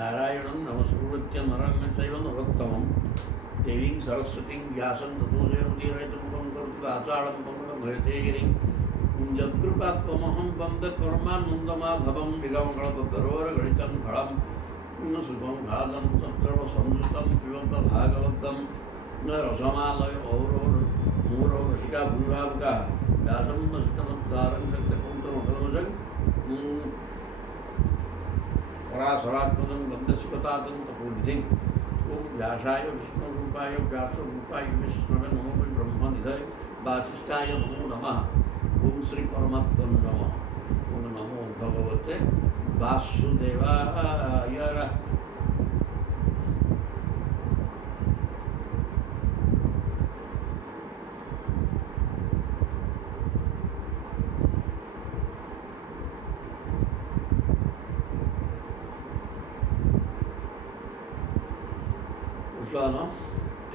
नारायणं नमस्कृत्य नरं चैव नरोत्तमं देवीं सरस्वतीं व्यासं ततो जयमुदीरयतुमुखं करोति वाचालं पङ्कजं भयते गिरिं यत्कृपात्वमहं वन्दे परमानन्दमाधवं निगमगणपकरोरगणितं फलं सुखं खादं तत्र संयुतं पिबन्त भागवतं रसमालय औरो रसिका भूभावका व्यासं वसितमद्दारं शक्तिपुत्रमखलमजं पराशरात्मजं वन्दे सुखतातं तपोनिधिं ओं व्यासाय विष्णुरूपाय व्यासरूपाय विष्णवे नमो वै ब्रह्मनिधये वासिष्ठाय नमो नमः ओं श्री परमात्मने नमः ओं नमो भगवते वासुदेवाय।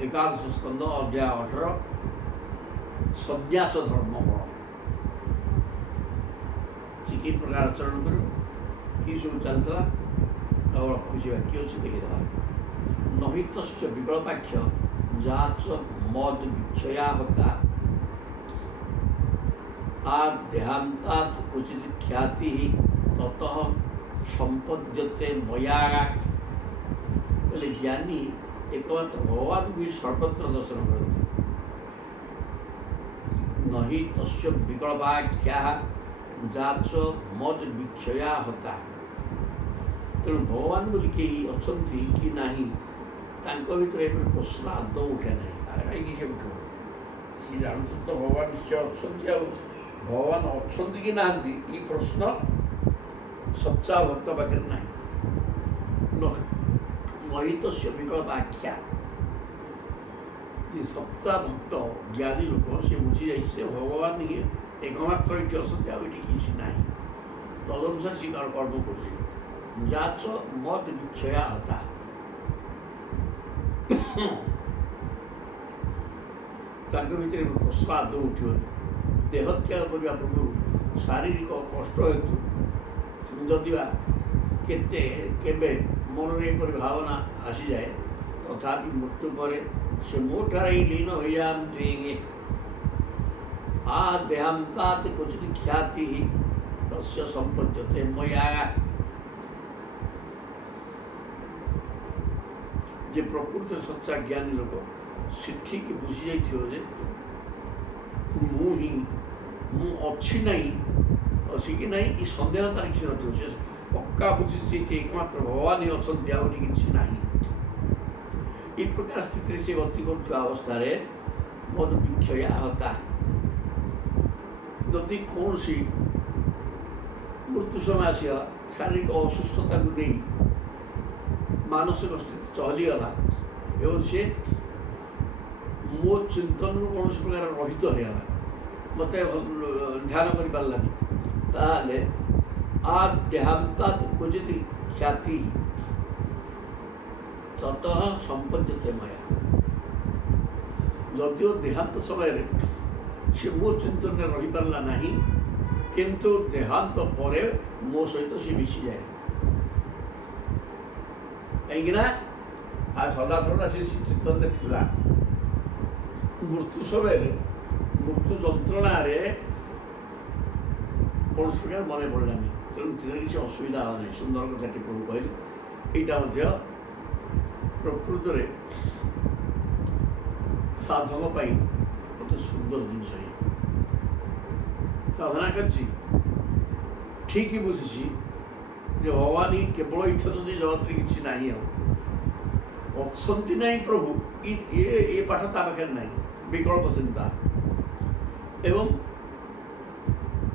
एकादश स्कंद अध्याय 18 संन्यास धर्म बल कि प्रकार आचरण कर सब चलता किसी वाक्य अच्छे देखीदा नहित विकल्पाक्ष जाच मद विक्षया होता आध्यांतात् उचित ख्याति ततः संपद्यते मया बोले ज्ञानी एकमात्र भगवान भी सर्वत्र दर्शन करते नहीं तस्य विकल्पाख्या जाच मद विक्षया होता तेणु भगवान बोली कहीं अच्छा कि नहीं भर प्रश्न आदौ उठे ना कहीं से उठ सी जानू तो भगवान निश्चय अच्छा भगवान अच्छा कि ना ये प्रश्न सच्चा भक्त पाखे ना महित विकल्पाख्या सच्चा भक्त ज्ञानी लोक से बुझी जाए भगवान ही एकमात्र ये असत्य किसी ना तदनुसार स्वीकार कर्म कर जाच मत विक्षया होता भर प्रश्न आदौ उठे देहत्याग करने पूर्व शारीरिक कष्ट हेतु जदिवा केते मन में भावना आसी जाए तथापि मृत्यु पर से मोठार ही लीन हो जाते देहांतात् क्वचित ख्याति तस्य संपद्यते मया जे प्रकृत सच्चा ज्ञानी लोक शिक्षी की बुझी जाइए अच्छी नहीं अच्छी कि नहीं ये सन्देह तार किसी न पक्का बुझी एकमात्र भगवान ही अच्छा किसी ना ये प्रकार स्थिति से गति करवस्था मद विक्षया होता जदि कौन सी मृत्यु समय आसगला शारीरिक असुस्थता को नहीं मानसिक स्थिति चलीगला एवं सी मो चिंतन कौन प्रकार रहित होगा मत ध्यान कर पारानी ताहले आध्यांतात् क्वचित ख्याति ततः संपद्यते मया जदिव देहांत समय से मो चिंतन में रही पारा ना किंतु देहांत पर मो सहित सी मिसी जाए कहीं सदा सदा से चिंतन में थिला मृत्यु समय मृत्यु जंत्रणा कौन प्रकार मन पड़ानी तेणु किसी असुविधा हो ना सुंदर कथा प्रभु कहले यहाँ प्रकृत साधक गोटे सुंदर जिनस साधना कर ठीक ही बुझी भगवान ही केवल इच्छा जगत किसी ना अच्छा ना प्रभु ये पाठ ता पाखे ना विकल्प चिंता एवं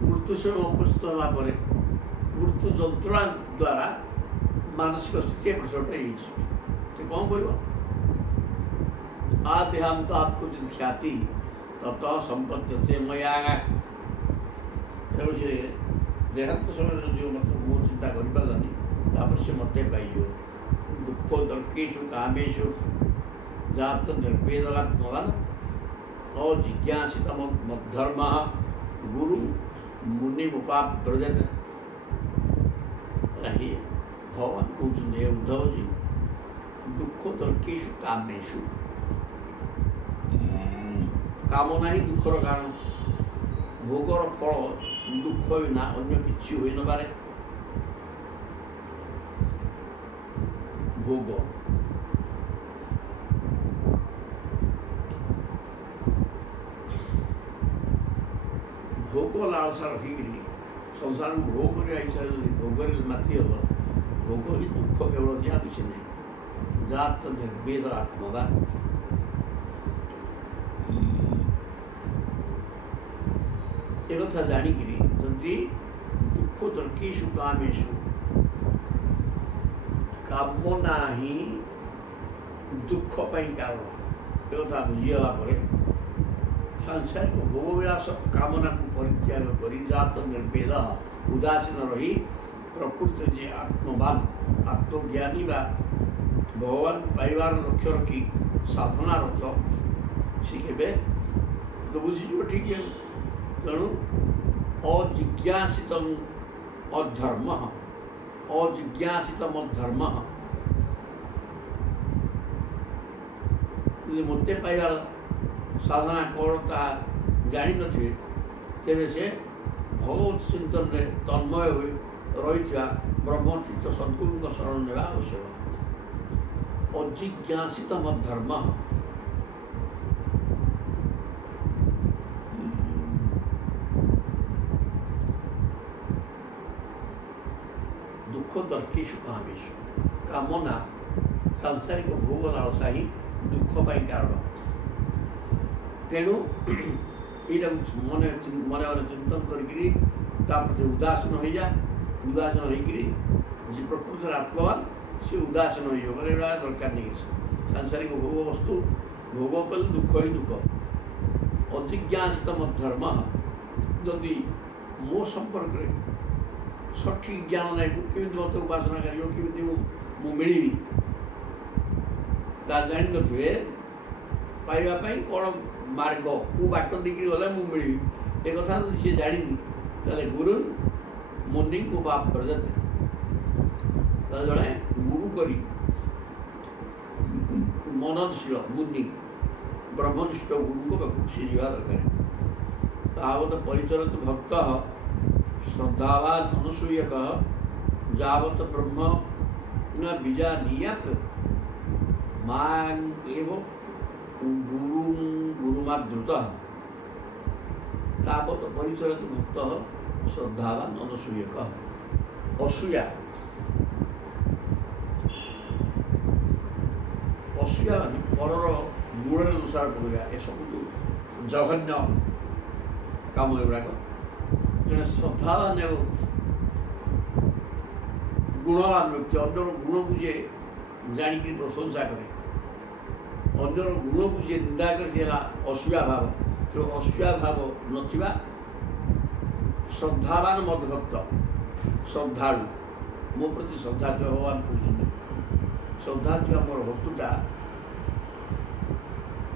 मृत्यु समय उपस्थित होगापर मृत्यु जंत्रणा द्वारा मानसिक स्थिति एपटे कौन कर देहांतात् क्वचित ख्याति ततः संपद्यते मया तेणु से देहांत समय जो मत मो चिंता कर पारानी से मत पाइज दुख तर्केशु कामेशु जात निर्वेदात्मवान अजिज्ञासित मद्धर्म गुरु मुनि उपाव्रजत भगवान कहते हे उद्धव जी दुख तर्केशु कामेशु कामना ही दुखर कारण भोगर फल दुख बिना अन्य किसी हो न पारे भोग भोग लालसा रखिकी संसार को भोग कर भोग माति हम भोग ही दुख केवल दिया किसी नहीं जात निर्वेद आत्मवान एक कथा जाणिक जदि दुख तर्केशु कामेशु कामना ही दुख कारण एक कथा बुझीगला सांसारिक भोगविलास कामना को परित्याग कर जात निर्वेद उदासीन रही प्रकृति जे आत्मवान आत्मज्ञानी बा भगवान पाइबार लक्ष्य रखी साधनारत सी के तो बुझीज ठीक है तेणु अजिज्ञासित अधर्म अजिज्ञासित अधर्म मत पाइबार साधना कौन ता जानी थे तेरे से भगवत चिंतन में तन्मय हो रही ब्रह्मचित्त सद्गुरु शरण ने आवश्यक अजिज्ञासित धर्म दुख तर्केशु कामेशु कामना सांसारिक भोग लालसा ही दुख पाई कारण तेणु यहाँ मन मन चिंतन करी उदासीन हो जा उदासीन होकर जी प्रकृति आत्मवान सी उदासीन हो दरकार नहीं सांसारिक भोग वस्तु भोग कले दुख ही दुख अजिज्ञासित धर्म जदि मो संपर्क सठिक ज्ञान ना केमी मत उपासना कमी मिली जान थे पाइबापी कौन मार्ग को बाट देकर गले मिली एक कथा सी जानी तेल गुरु मुनि को बाप प्रजाते जड़े गुरु करी मननशील मुनि ब्रह्मनिष्ठ गुरु को पाक सी जा दरकार तावत परिचलित भक्त श्रद्धावान अनुसूयक जावत ब्रह्म न बीजा नियत मां एवं गुरु गुरुमाद्रुत तावत परिचलित भक्त श्रद्धावान अनुसूयक असूया असूया मान परर गुण दोषारोप करवा ए सब जघन्य काम एगुड़ाक जड़े श्रद्धावान एवं गुणवान व्यक्ति अन्यर गुण को जे जाणिक प्रशंसा करे अन्यर गुण को जे निंदा कर असूया भाव तो असूया भाव नथिबा श्रद्धावान मदभक्त श्रद्धालु मो प्रति श्रद्धा भगवान कहते श्रद्धा जो आम भक्तटा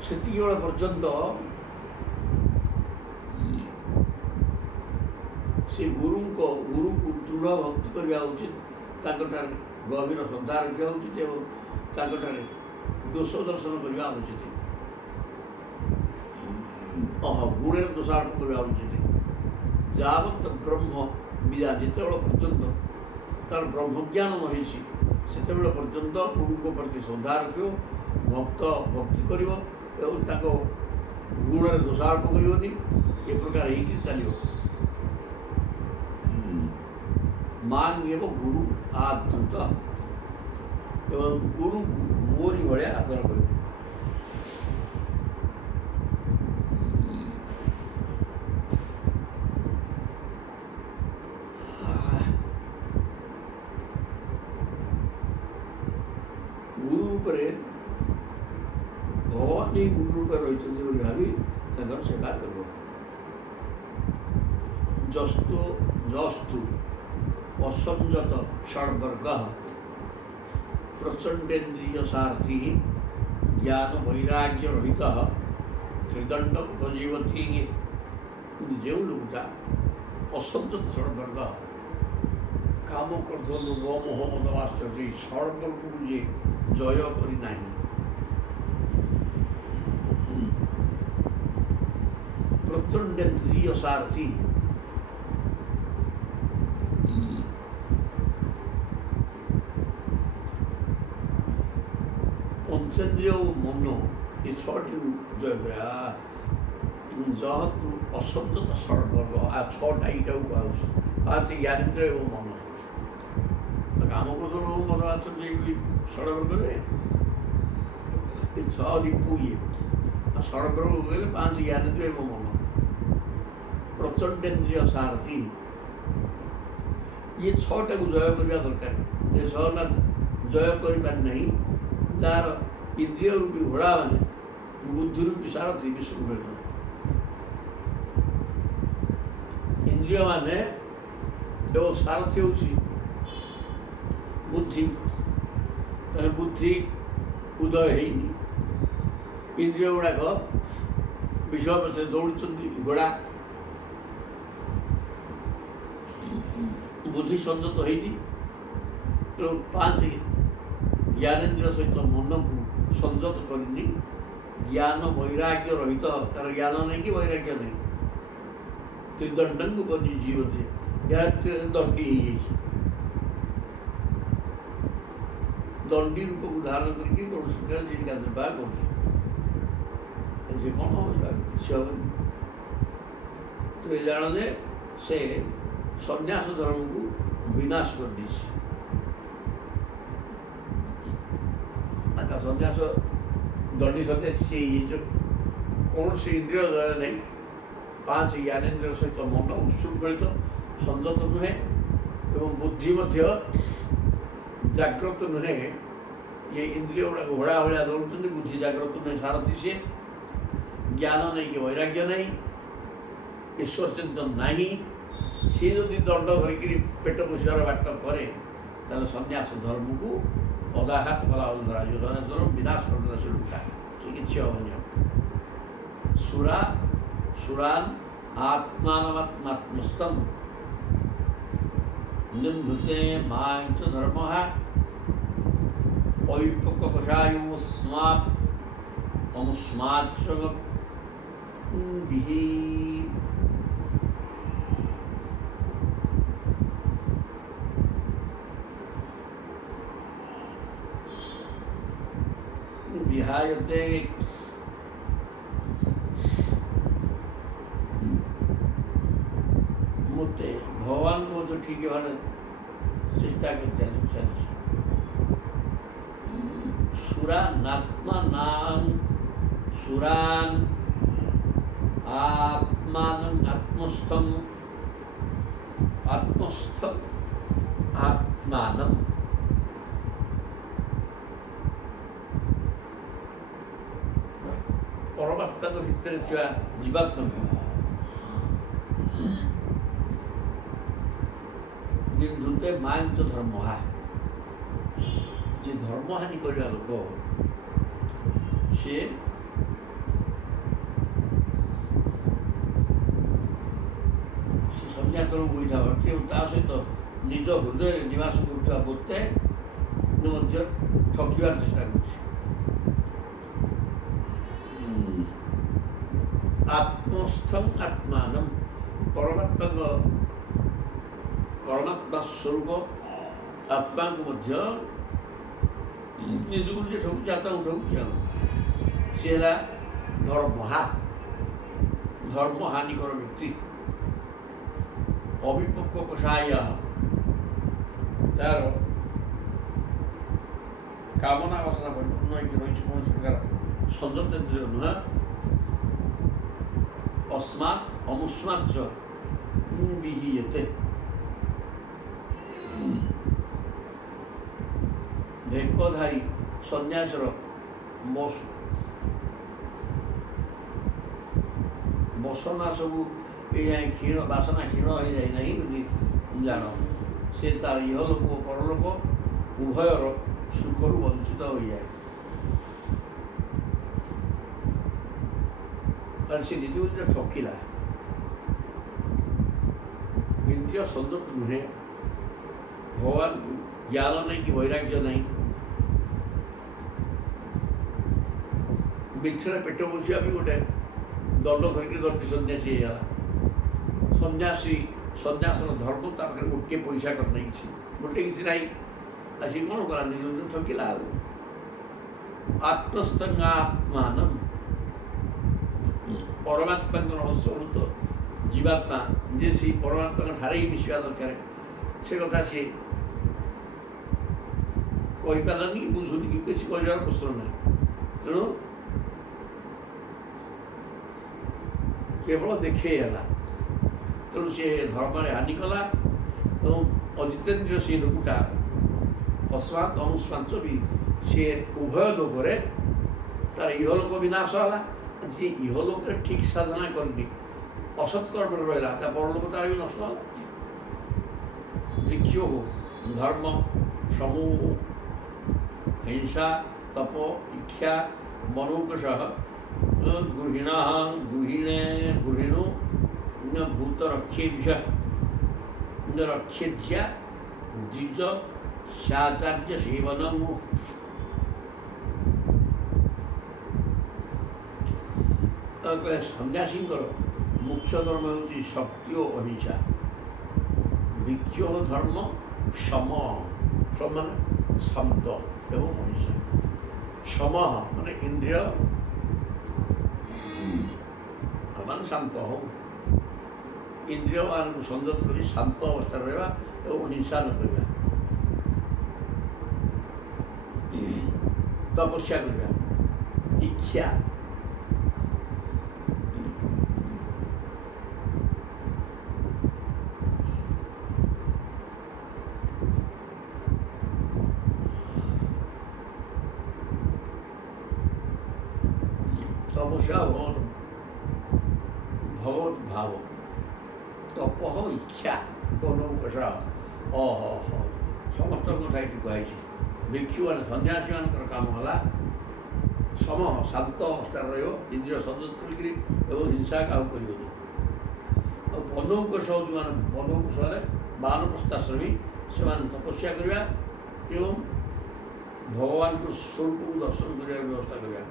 से पर्यंत से गुरु को दृढ़ भक्ति करवा उचित गभीर श्रद्धा रखा उचित एवं दोष दर्शन करवा उचित गुणे दोषारोप करवा उचित जावत ब्रह्म विदा जिते पर्यंत तार ब्रह्मज्ञान नहीं से पर्यंत गुरु प्रति श्रद्धा रख भक्त भक्ति कर गुण दोषारोप करनी ये प्रकार ही चलो मांग एवं गुरु आदृत एवं गुरु मोरी भाया आदर कर गुरु रूप भगवान ही गुरु रूप रही भावी सेवा कर जस्तु जस्तु असंजत षड्वर्ग प्रचंडेन्द्रिय सारथी ज्ञान वैराग्य रहित त्रिदंड उपजीवती जो लोकटा असंजत षड्वर्ग কাম ক্রোধ লোভ মোহ মদ মাশ্চর্য এই ষড়বর্গକୁ যে জয় କରି ନାହିଁ প্রচণ্ডেন্দ্রিয় সারথী পঞ্চেন্দ্রিয় ও মন এই ছটিକୁ জয় করে যেহেতু অসঞ্জত ষড়বর্গ আর ছটা এইটাও କୁହାଯାଉଛି আছে ଜ୍ଞାନେନ୍ଦ୍ର ଏବଂ ମନ କାମକ୍ରୋଧ ଲୋଭ ମଦ ମାଶ୍ଚର୍ଯ୍ୟ ଏଇ ଷড়ବର୍ଗରେ ଏ ଛଅ ରିପୁ ଇଏ ଆଉ ଷড়ବର୍ଗ କହିଲେ ପାଞ୍ଚ ଜ୍ଞାନେନ୍ଦ୍ର ଏବଂ ମନ ପ୍ରଚଣ୍ଡେନ୍ଦ୍ରିୟ ସାରଥୀ ଇଏ ଛଅଟାକୁ ଜୟ କରିବା ଦରକାର ଏ ଛଅଟା ଜୟ କରିପାରି ନାହିଁ ତାର ଇନ୍ଦ୍ରିୟ ରୂପୀ ଘୋଡ଼ା ମାନେ ବୁଦ୍ଧି ରୂପୀ ସାରଥୀ ବିଶୃଙ୍ଖଳିତ ଇନ୍ଦ୍ରିୟ ମାନେ ଏବଂ ସାରଥୀ ହେଉଛି ବୁଦ୍ଧି ତେଣୁ ବୁଦ୍ଧି ଉଦୟ ହେଇନି ଇନ୍ଦ୍ରିୟ ଗୁଡ଼ାକ ବିଷୟ ପଛରେ ଦୌଡ଼ୁଛନ୍ତି ଘୋଡ଼ା ବୁଦ୍ଧି ସଂଯତ ହେଇନି ତେଣୁ ପାଞ୍ଚ ଜ୍ଞାନେନ୍ଦ୍ରିୟ ସହିତ ମନକୁ ସଂଯତ କରିନି ଜ୍ଞାନ ବୈରାଗ୍ୟ ରହିତ ତାର ଜ୍ଞାନ ନାହିଁ କି ବୈରାଗ୍ୟ ନାହିଁ ତ୍ରିଦଣ୍ଡଙ୍କୁ ବନି ଜୀବତେ ଦଣ୍ଡୀ ହେଇଯାଇଛି ଦଣ୍ଡୀ ରୂପକୁ ଧାରଣ କରିକି କୌଣସି ପ୍ରକାର ଜୀବିକା ନିର୍ବାହ କରୁଛି ସେ କ'ଣ କିଛି ହେବନି ତ ଏ ଜାଣ ଯେ ସେ ସନ୍ନ୍ୟାସ ଧର୍ମକୁ ବିନାଶ କରିଦେଇଛି ଆଚ୍ଛା ସନ୍ନ୍ୟାସ ଦଣ୍ଡୀ ସନ୍ନ୍ୟାସ ସେ କୌଣସି ଇନ୍ଦ୍ରିୟ ଜୟ ନାହିଁ ପାଞ୍ଚ ଜ୍ଞାନେନ୍ଦ୍ରିୟ ସହିତ ମନ ଉତ୍ସୃଙ୍ଖଳିତ ସଂଯତ ନୁହେଁ ଏବଂ ବୁଦ୍ଧି ମଧ୍ୟ ଜାଗ୍ରତ ନୁହେଁ ଇଏ ଇନ୍ଦ୍ରିୟ ଗୁଡ଼ାକ ଘୋଡ଼ା ଭଳିଆ ଦୌଡ଼ୁଛନ୍ତି ବୁଦ୍ଧି ଜାଗ୍ରତ ନୁହେଁ ସାରଥୀ ସିଏ ଜ୍ଞାନ ନାହିଁ କି ବୈରାଗ୍ୟ ନାହିଁ ଈଶ୍ୱର ଚିନ୍ତନ ନାହିଁ ସିଏ ଯଦି ଦଣ୍ଡ ଧରିକିରି ପେଟ ପୋଷିବାର ବାଟ କରେ ତାହେଲେ ସନ୍ନ୍ୟାସ ଧର୍ମକୁ ଅଦାଘାତ କଲା ବୋଲି ଧରାଯିବ ସନ୍ନ୍ୟାସ ଧର୍ମ ବିନାଶ କରିଦେଲା ସେ ଲୁଟା ସେ କିଛି ହେବନି ସୁରାନ୍ ଆତ୍ମାନମାତ୍ମସ୍ତଂ ନିମ୍ଭୃତେ ମାଞ୍ଚ ଧର୍ମ ଐପକଷାୟୋସ୍ମାତ୍ ଅନୁସ୍ମାଚ୍ଛ ବିହି ବିହାୟତେ ମୋତେ ଭଗବାନଙ୍କୁ ମଧ୍ୟ ଠିକ୍ ଭାବରେ ଚେଷ୍ଟା କରି ଚାଲିଛି ସୁରାନ୍ ଆତ୍ମସ୍ଥଂ ଆତ୍ମାନଂ ପରମାତ୍ମାଙ୍କ ଭିତରେ ଥିବା ଜୀବାତ୍ମାକୁ ନିମ୍ଧୃତେ ମାଞ୍ଚ ଧର୍ମ ଯେ ଧର୍ମହାନି କରିବା ଲୋକ ସେ ସନ୍ନ୍ୟାସରୁ ବୋଇଥା ଅଛି ଏବଂ ତା ସହିତ ନିଜ ହୃଦୟରେ ନିବାସ କରୁଥିବା ମୋତେ ମଧ୍ୟ ଠକିବାର ଚେଷ୍ଟା କରୁଛି ଆତ୍ମସ୍ଥଂ ଆତ୍ମାନଂ ପରମାତ୍ମା ସ୍ୱରୂପ ଆତ୍ମାଙ୍କୁ ମଧ୍ୟ ନିଜକୁ ନିଜେ ଠକୁଛି ଆତ୍ମାକୁ ଠକୁଛି ଆଉ ସେ ହେଲା ଧର୍ମହାନିକର ବ୍ୟକ୍ତି ଅବିପକ୍ୱ କଷାୟ ତାର କାମନା ବାସନା ପରିପୂର୍ଣ୍ଣ ହେଇକି ରହିଛି କୌଣସି ପ୍ରକାର ସଂଯତେନ୍ଦ୍ରିୟ ନୁହେଁ ଅସ୍ମାତ୍ ଅମୁଷ୍ମାଚ ବିହୀୟତେ ଭେକଧାରୀ ସନ୍ନ୍ୟାସର ବସନା ସବୁ ଏ ଯାଏଁ କ୍ଷୀଣ ବାସନା କ୍ଷୀଣ ହେଇଯାଇ ନାହିଁ ବୋଲି ଜାଣ ସେ ତାର ଇହଲୋକ ଓ ପରଲୋକ ଉଭୟର ସୁଖରୁ ବଞ୍ଚିତ ହୋଇଯାଏ କାରଣ ସେ ନିଜକୁ ନିଜେ ଠକିଲା ଇନ୍ଦ୍ରିୟ ସଂଯତ ନୁହେଁ ଭଗବାନଙ୍କୁ ଜ୍ଞାନ ନାହିଁ କି ବୈରାଗ୍ୟ ନାହିଁ, ମିଛରେ ପେଟ ବସିବା ବି ଗୋଟେ ଦଣ୍ଡ ଧରିକି ଦଣ୍ଡି ସନ୍ନ୍ୟାସୀ ହେଇଗଲା। ସନ୍ନ୍ୟାସର ଧର୍ମ ତା ପାଖରେ ଗୋଟିଏ ପଇସା କରି ନେଇଛି, ଗୋଟେ କିଛି ନାହିଁ। ଆସିକି କ'ଣ କଲା, ନିଜ ନିଜ ଠକିଲା। ଆଉ ଆତ୍ମସ୍ତଙ୍ଗାତ୍ମାନ, ପରମାତ୍ମାଙ୍କର ଅଂଶଭୂତ ଜୀବାତ୍ମା ଯେ ସେଇ ପରମାତ୍ମାଙ୍କ ଠାରେ ହିଁ ମିଶିବା ଦରକାର, ସେ କଥା ସିଏ କହିପାରିଲାନି କି ବୁଝୁନି କି କିଛି କହିବାର ପ୍ରଶ୍ନ ନାହିଁ। ତେଣୁ କେବଳ ଦେଖେଇ ହେଲା। ତେଣୁ ସେ ଧର୍ମରେ ହାନି କଲା ଏବଂ ଅଜିତେନ୍ଦ୍ରିୟ ସେ ଲୋକଟା ଅସ୍ମାତ୍ ଅନୁସ୍ମାଞ୍ଚ ବି ସିଏ ଉଭୟ ଲୋକରେ ତାର ଇହଲୋକ ବିନାଶ ହେଲା। ଯିଏ ଇହଲୋକରେ ଠିକ୍ ସାଧନା କରିନି, ଅସତ୍କର୍ମରେ ରହିଲା, ତା ପରଲୋକ ତାର ବି ନଷ୍ଟ ହେଲା। ଭିକ୍ଷୁ ଧର୍ମ ସମୂହ ହିଂସା ତପ ଇଚ୍ଛା ମନୌକଷଃ ଗୃହିଣଃ ଗୃହିଣୁ ଭୂତରକ୍ଷେଭ୍ୟଃ ରକ୍ଷେଜ୍ୟା ଦ୍ୱିଜ ସାଚାର୍ଯ୍ୟ ସେବନଂ। ସନ୍ନ୍ୟାସୀଙ୍କର ମୁଖ୍ୟ ଧର୍ମ ହେଉଛି ଶକ୍ତି ଓ ଅହିଂସା। ଭିକ୍ଷୁ ଧର୍ମ ସମ ମାନେ ଶାନ୍ତ ଏବଂ ଅହିଂସା। ସମ ମାନେ ଇନ୍ଦ୍ରିୟ ମାନେ ଶାନ୍ତ ହଉ, ଇନ୍ଦ୍ରିୟମାନଙ୍କୁ ସଂଯତ କରି ଶାନ୍ତ ଅବସ୍ଥାରେ ରହିବା ଏବଂ ହିଂସା ନ କରିବା, ତପସ୍ୟା କରିବା। ଇଚ୍ଛା ତପସ୍ୟା ଭଗବତ ଭାବ, ତପଃ ଇଚ୍ଛା ମନୌକଷଃ। ସମସ୍ତଙ୍କ କଥା ଏଠି କୁହାଯାଇଛି। ଭିକ୍ଷୁମାନେ ସନ୍ନ୍ୟାସୀମାନଙ୍କର କାମ ହେଲା ସମ ଶାନ୍ତ ଅବସ୍ଥାରେ ରହିବ, ଇନ୍ଦ୍ରିୟ ସଂଯତ କରିକିରି ଏବଂ ହିଂସା କାହାକୁ କରିବନି। ଆଉ ବନୌକଷ ହେଉଛି ମାନେ ବନୌକଷରେ ବାନପ୍ରସ୍ଥାଶ୍ରମୀ, ସେମାନେ ତପସ୍ୟା କରିବା ଏବଂ ଭଗବାନଙ୍କ ସ୍ୱରୂପକୁ ଦର୍ଶନ କରିବାକୁ ବ୍ୟବସ୍ଥା କରିବା।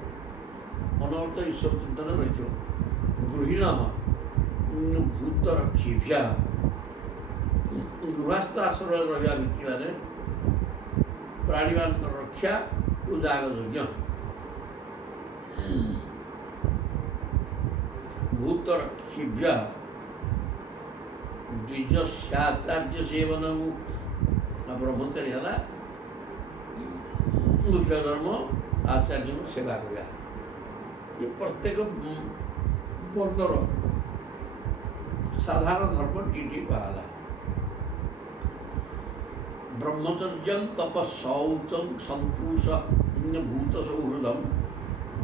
ଅନବରତ ଈଶ୍ୱର ଚିନ୍ତନ ରହିଥିବ। ଗୃହିଣଃ ଭୂତରକ୍ଷେଭ୍ୟଃ, ଗୃହସ୍ଥ ଆଶ୍ରୟରେ ରହିବା ବ୍ୟକ୍ତିମାନେ ପ୍ରାଣୀମାନଙ୍କର ରକ୍ଷା ଓ ଯାଗଯଜ୍ଞ। ଭୂତରକ୍ଷେଭ୍ୟଃ ଦ୍ୱିଜ ସାଚାର୍ଯ୍ୟ ସେବନଂ। ବ୍ରହ୍ମଚାରୀ ହେଲା ମୁଖ୍ୟ ଧର୍ମ, ଆଚାର୍ଯ୍ୟଙ୍କୁ ସେବା କରିବା। ଏ ପ୍ରତ୍ୟେକ ବର୍ଣ୍ଣର ସାଧାରଣ ଧର୍ମ ଟିକେ କୁହାଗଲା। ବ୍ରହ୍ମଚର୍ଯ୍ୟଂ ତପଃ ସନ୍ତୋଷ ଭୂତ ସୌହୃଦଂ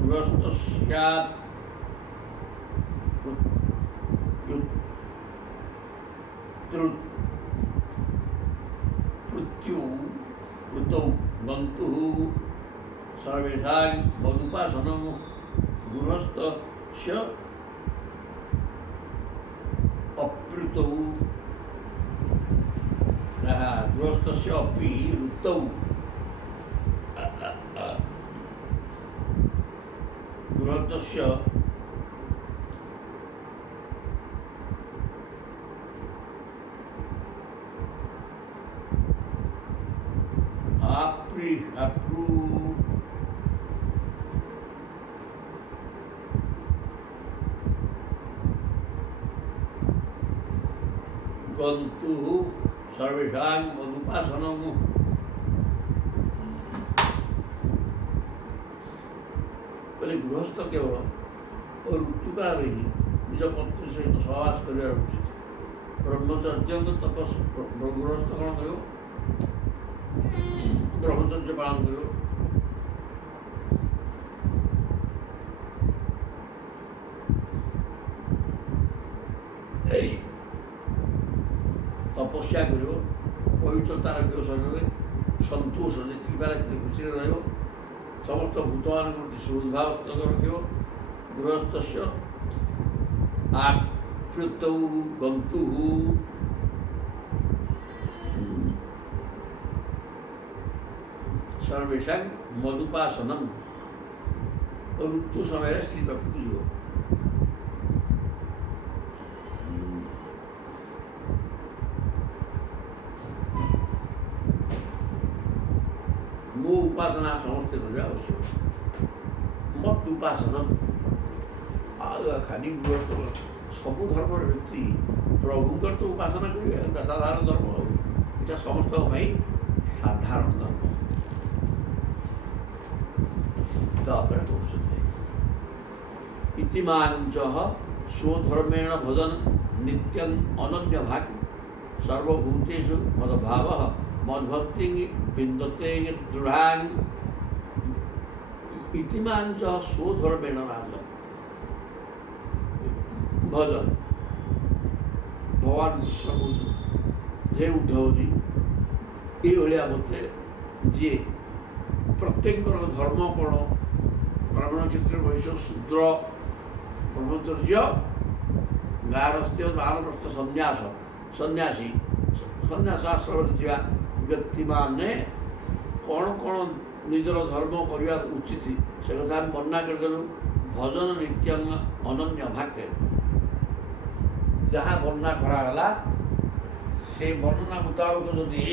ଗୃହସ୍ଥ ସ୍ୟାତ୍ ऋतौ गन्तुः सर्वेषां मदुपासनं गृहस्थस्य अप्रीतौ गृहस्थस्य अपि ऋतौ गृहस्थस्य गन्तुः सर्वेषां मदुपासनं। बोले गृहस्थ केवल और ऋतुकाल ही निज पत्नी सहित सहवास करार उचित। ब्रह्मचर्य तपस् गृहस्थ कौन कर ब्रह्मचर्य पालन कर। तपस्या कर पवित्रता रख शरीर सतोष जी खुशी रहा समस्त भूत मान सुहृदभाव रख गृहस्थ आप्युत गंतु सर्वेशा मदुपासनम ऋतु समय स्त्री पाखକୁ ଯିବ। ମୋ ଉପାସନା ସମସ୍ତେ କରିବା ଆବଶ୍ୟକ। ମତ ଉପାସନମ ଖାଲି ସବୁ ଧର୍ମର ବ୍ୟକ୍ତି ପ୍ରଭୁଙ୍କର ତ ଉପାସନା କରିବେ। ଏଇଟା ସାଧାରଣ ଧର୍ମ, ଏଇଟା ସମସ୍ତଙ୍କ ପାଇଁ ସାଧାରଣ ଧର୍ମ। ତାପରେ କହୁଛନ୍ତି ଇତିମାଞ୍ଚ ସ୍ୱଧର୍ମେଣ ଭଜନ ନିତ୍ୟଂ ଅନନ୍ୟ ଭାଗି ସର୍ବଭୂତେଷୁ ମଦଭାବ ମଦ୍ଭକ୍ତି ବିନ୍ଦତେ ଦୃଢ଼ାଂ। ଇତିମାଞ୍ଚ ସ୍ୱଧର୍ମେଣ ରାଜ ଭଜନ ଭଗବାନ କୃଷ୍ଣ କହୁଛନ୍ତି ହେ ଉଦ୍ଧବଜୀ, ଏଇଭଳିଆ ମତେ ଯିଏ ପ୍ରତ୍ୟେକଙ୍କର ଧର୍ମ କ'ଣ, ବ୍ରାହ୍ମଣ କ୍ଷେତ୍ର ବୈଶ୍ୟ ଶୂଦ୍ର ବ୍ରହ୍ମଚର୍ଯ୍ୟ ଗାରସ୍ଥ୍ୟ ବାନପ୍ରସ୍ଥ ସନ୍ନ୍ୟାସୀ ସନ୍ନ୍ୟାସ ଆଶ୍ରମରେ ଥିବା ବ୍ୟକ୍ତିମାନେ କ'ଣ କ'ଣ ନିଜର ଧର୍ମ କରିବା ଉଚିତ ସେ କଥା ଆମେ ବର୍ଣ୍ଣନା କରିଦେଲୁ। ଭଜନ ନିତ୍ୟ ଅନନ୍ୟ ଭାଗ୍ୟ ଯାହା ବର୍ଣ୍ଣନା କରାଗଲା ସେ ବର୍ଣ୍ଣନା ମୁତାବକ ଯଦି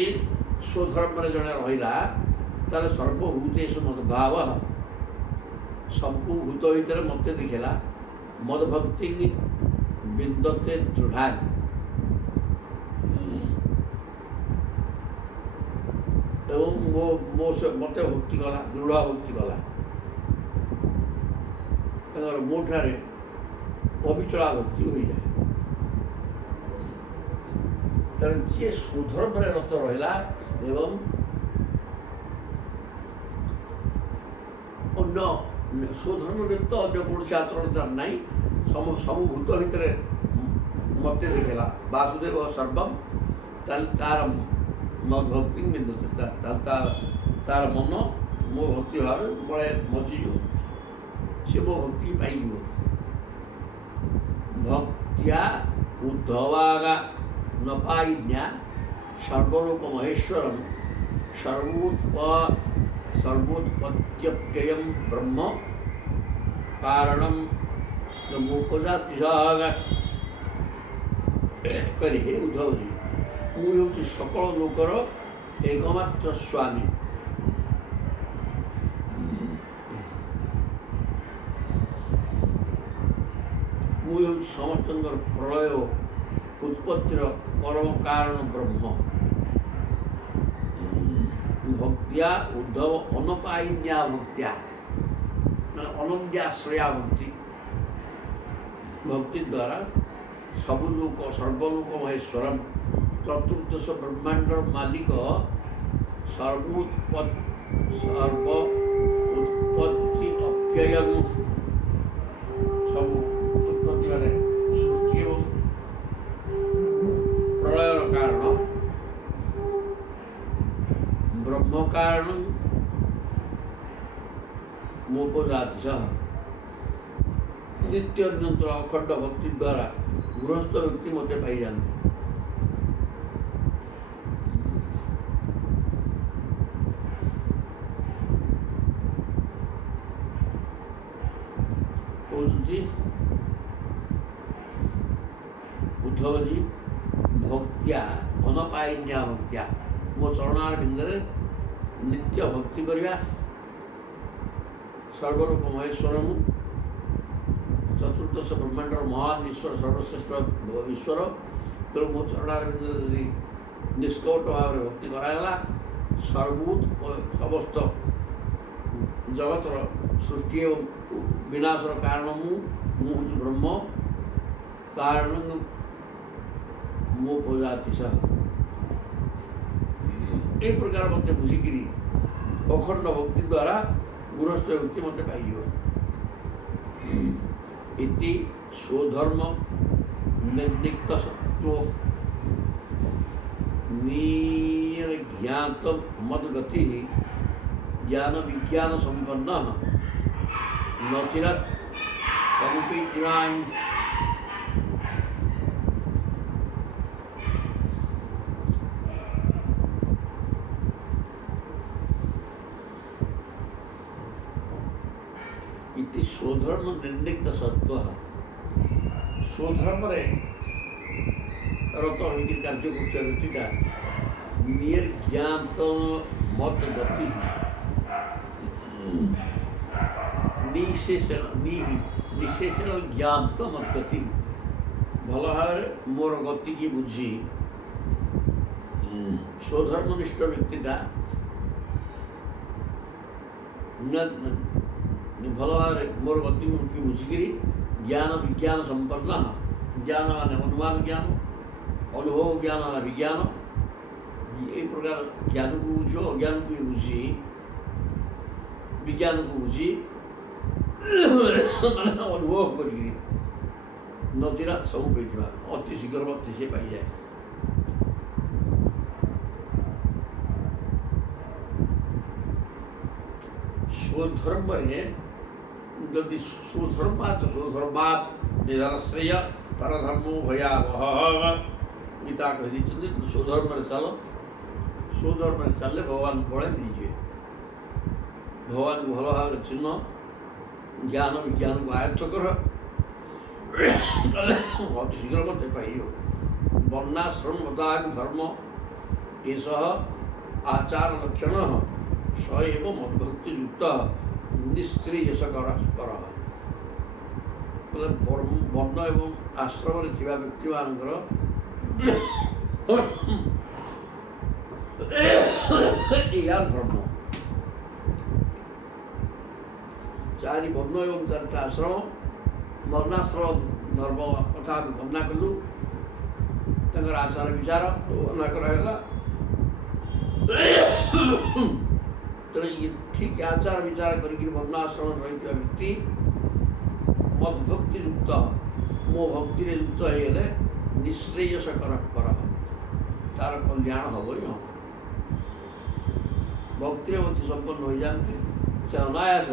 ସ୍ୱଧର୍ମରେ ଜଣେ ରହିଲା ତାହେଲେ ସର୍ବଭୂତେଷୁ ମଦ୍ଭାବ ସବୁ ଭୂତ ଭିତରେ ମୋତେ ଦେଖିଲା ମଦଭକ୍ତି ବିନ୍ଦତେ ଦୃଢ଼ାଂ। ଏବଂ ମୋତେ ଭକ୍ତି କଲା, ଦୃଢ଼ ଭକ୍ତି କଲା। ତାଙ୍କର ମୋ ଠାରେ ଅବିଚଳା ଭକ୍ତି ହୋଇଯାଏ। ତେଣୁ ଯିଏ ସୁଧର୍ମରେ ରତ ରହିଲା ଏବଂ ଅନ୍ୟ ସ୍ୱଧର୍ମ ବ୍ୟତୀତ ଅନ୍ୟ କୌଣସି ଆଚରଣ ତାର ନାହିଁ, ସବୁ ଭୂତ ଭିତରେ ମୋତେ ଦେଖିଲା ବାସୁଦେବ ସର୍ବମ୍, ତାହେଲେ ତାର ମଦ୍ଭକ୍ତି ବିନ୍ଦତେ, ତାହେଲେ ତାର ମନ ମୋ ଭକ୍ତି ଭାବରେ ବଳେ ମଜିଯିବ, ସେ ମୋ ଭକ୍ତି ପାଇଯିବ। ଭକ୍ତିଆ ଉଦ୍ଧବାଗା ନ ପାଇନ୍ୟା ସର୍ବଲୋକ ମହେଶ୍ୱରಂ ସର୍ବୋତ୍ପତ୍ତ୍ୟପ୍ୟୟଂ ବ୍ରହ୍ମ କାରଣଂ ମୁପଜାତିସାଗା। କହିଲେ ହେ ଉଦ୍ଧବଜୀ, ମୁଁ ହେଉଛି ସକଳ ଲୋକର ଏକମାତ୍ର ସ୍ୱାମୀ। ମୁଁ ହେଉଛି ସମସ୍ତଙ୍କର ପ୍ରଳୟ ଉତ୍ପତ୍ତିର ପରମ କାରଣ ବ୍ରହ୍ମ। ଭକ୍ତିଆ ଉଦ୍ଧବ ଅନପାଇନ୍ୟା ଭକ୍ତିଆ ମାନେ ଅନନ୍ୟାଶ୍ରୟା ଭକ୍ତି, ଭକ୍ତି ଦ୍ୱାରା ସବୁ ଲୋକ ସର୍ବଲୋକ ମହେଶ୍ୱରମ ଚତୁର୍ଦ୍ଦଶ ବ୍ରହ୍ମାଣ୍ଡର ମାଲିକ ସର୍ବ ଉତ୍ପତ୍ତି ଅପ୍ୟୟଂ ସବୁ ଉତ୍ପତ୍ତି ମାନେ ସୃଷ୍ଟି ଏବଂ ପ୍ରଳୟର କାରଣ ବ୍ରହ୍ମ କାରଣ ମୋପଜାତି ସହ ନିତ୍ୟ ନିରନ୍ତର ଅଖଣ୍ଡ ଭକ୍ତି ଦ୍ୱାରା ଗୃହସ୍ଥ ବ୍ୟକ୍ତି ମୋତେ ପାଇଯାଆନ୍ତି। କହୁଛନ୍ତି ଉଦ୍ଧବଜୀ ଭକ୍ତିଆ ଅନପାଇନ୍ୟା ଭକ୍ତିଆ, ମୋ ଚରଣାର ବିନ୍ଦରେ ନିତ୍ୟ ଭକ୍ତି କରିବା ସର୍ବଲୋକ ମହେଶ୍ୱରମ୍ ଚତୁର୍ଦ୍ଦଶ ବ୍ରହ୍ମାଣ୍ଡର ମହାନ ଈଶ୍ୱର ସର୍ବଶ୍ରେଷ୍ଠ ଈଶ୍ୱର। ତେଣୁ ମୋ ଚରଣାର ବିନ୍ଦରେ ଯଦି ନିଷ୍କପଟ ଭାବରେ ଭକ୍ତି କରାଗଲା ସମସ୍ତ ଜଗତର ସୃଷ୍ଟି ଏବଂ ବିନାଶର କାରଣ ମୁଁ ହେଉଛି ବ୍ରହ୍ମ କାରଣ ମୋ ପ୍ରଜାତି ସହ। এই প্রকার মধ্যে বুঝিকি অখণ্ড ভক্তি দ্বারা গৃহস্থ ভক্তি মতে পাইব। ইতি স্বধর্ম নির্লিপ্ত সত্ত্ব নির্জ্ঞাত মদগতি জ্ঞান বিজ্ঞান সম্পন্ন নচিরৎ সমুপীচিরাং। स्वधर्म निर्णित सत्व स्वधर्म रत होकर कार्य कर व्यक्तिटा निर्ज्ञात मत गति निशेषण ज्ञात मत गति भल भाव मोर गति की बुझी स्वधर्मनिष्ठ व्यक्तिटा भल भाव मोर गति की बुझिकी ज्ञान विज्ञान संपन्न ज्ञान मान अनुमान ज्ञान अनुभव ज्ञान मान विज्ञान ये प्रकार ज्ञान को बुझो अज्ञान को बुझी विज्ञान को बुझी अनुभव कर नदीरा सब पे अति शीघ्र मत से पाई जाए स्वधर्म जदि स्वधर्मात् निधनश्रेय परधर्मो भयावह गीता कही स्वधर्म चल स्वधर्म चलने भगवान बड़े मिलजे भगवान को भल भाव चिन्ह ज्ञान विज्ञान को आयत्त कर अति शीघ्र मत पाइयो वर्णाश्रम मदान धर्म एष आचार लक्षण स एवं मद्भक्तियुक्त निस्त्रीयस कर वर्ण एवं आश्रम व्यक्ति मानकर या धर्म चारि वर्ण एवं चारिटा आश्रम वर्णाश्रम धर्म कथा वर्णना कलु तंकर आचार विचार वर्णना करागला तेणु ये ठीक आचार विचार करके वर्णाश्रम रही व्यक्ति मद्भक्ति युक्त मो भक्ति युक्त होगले निश्रेयस कर तार कल्याण हम ही हम भक्ति मत संपन्न हो जाते से अनायास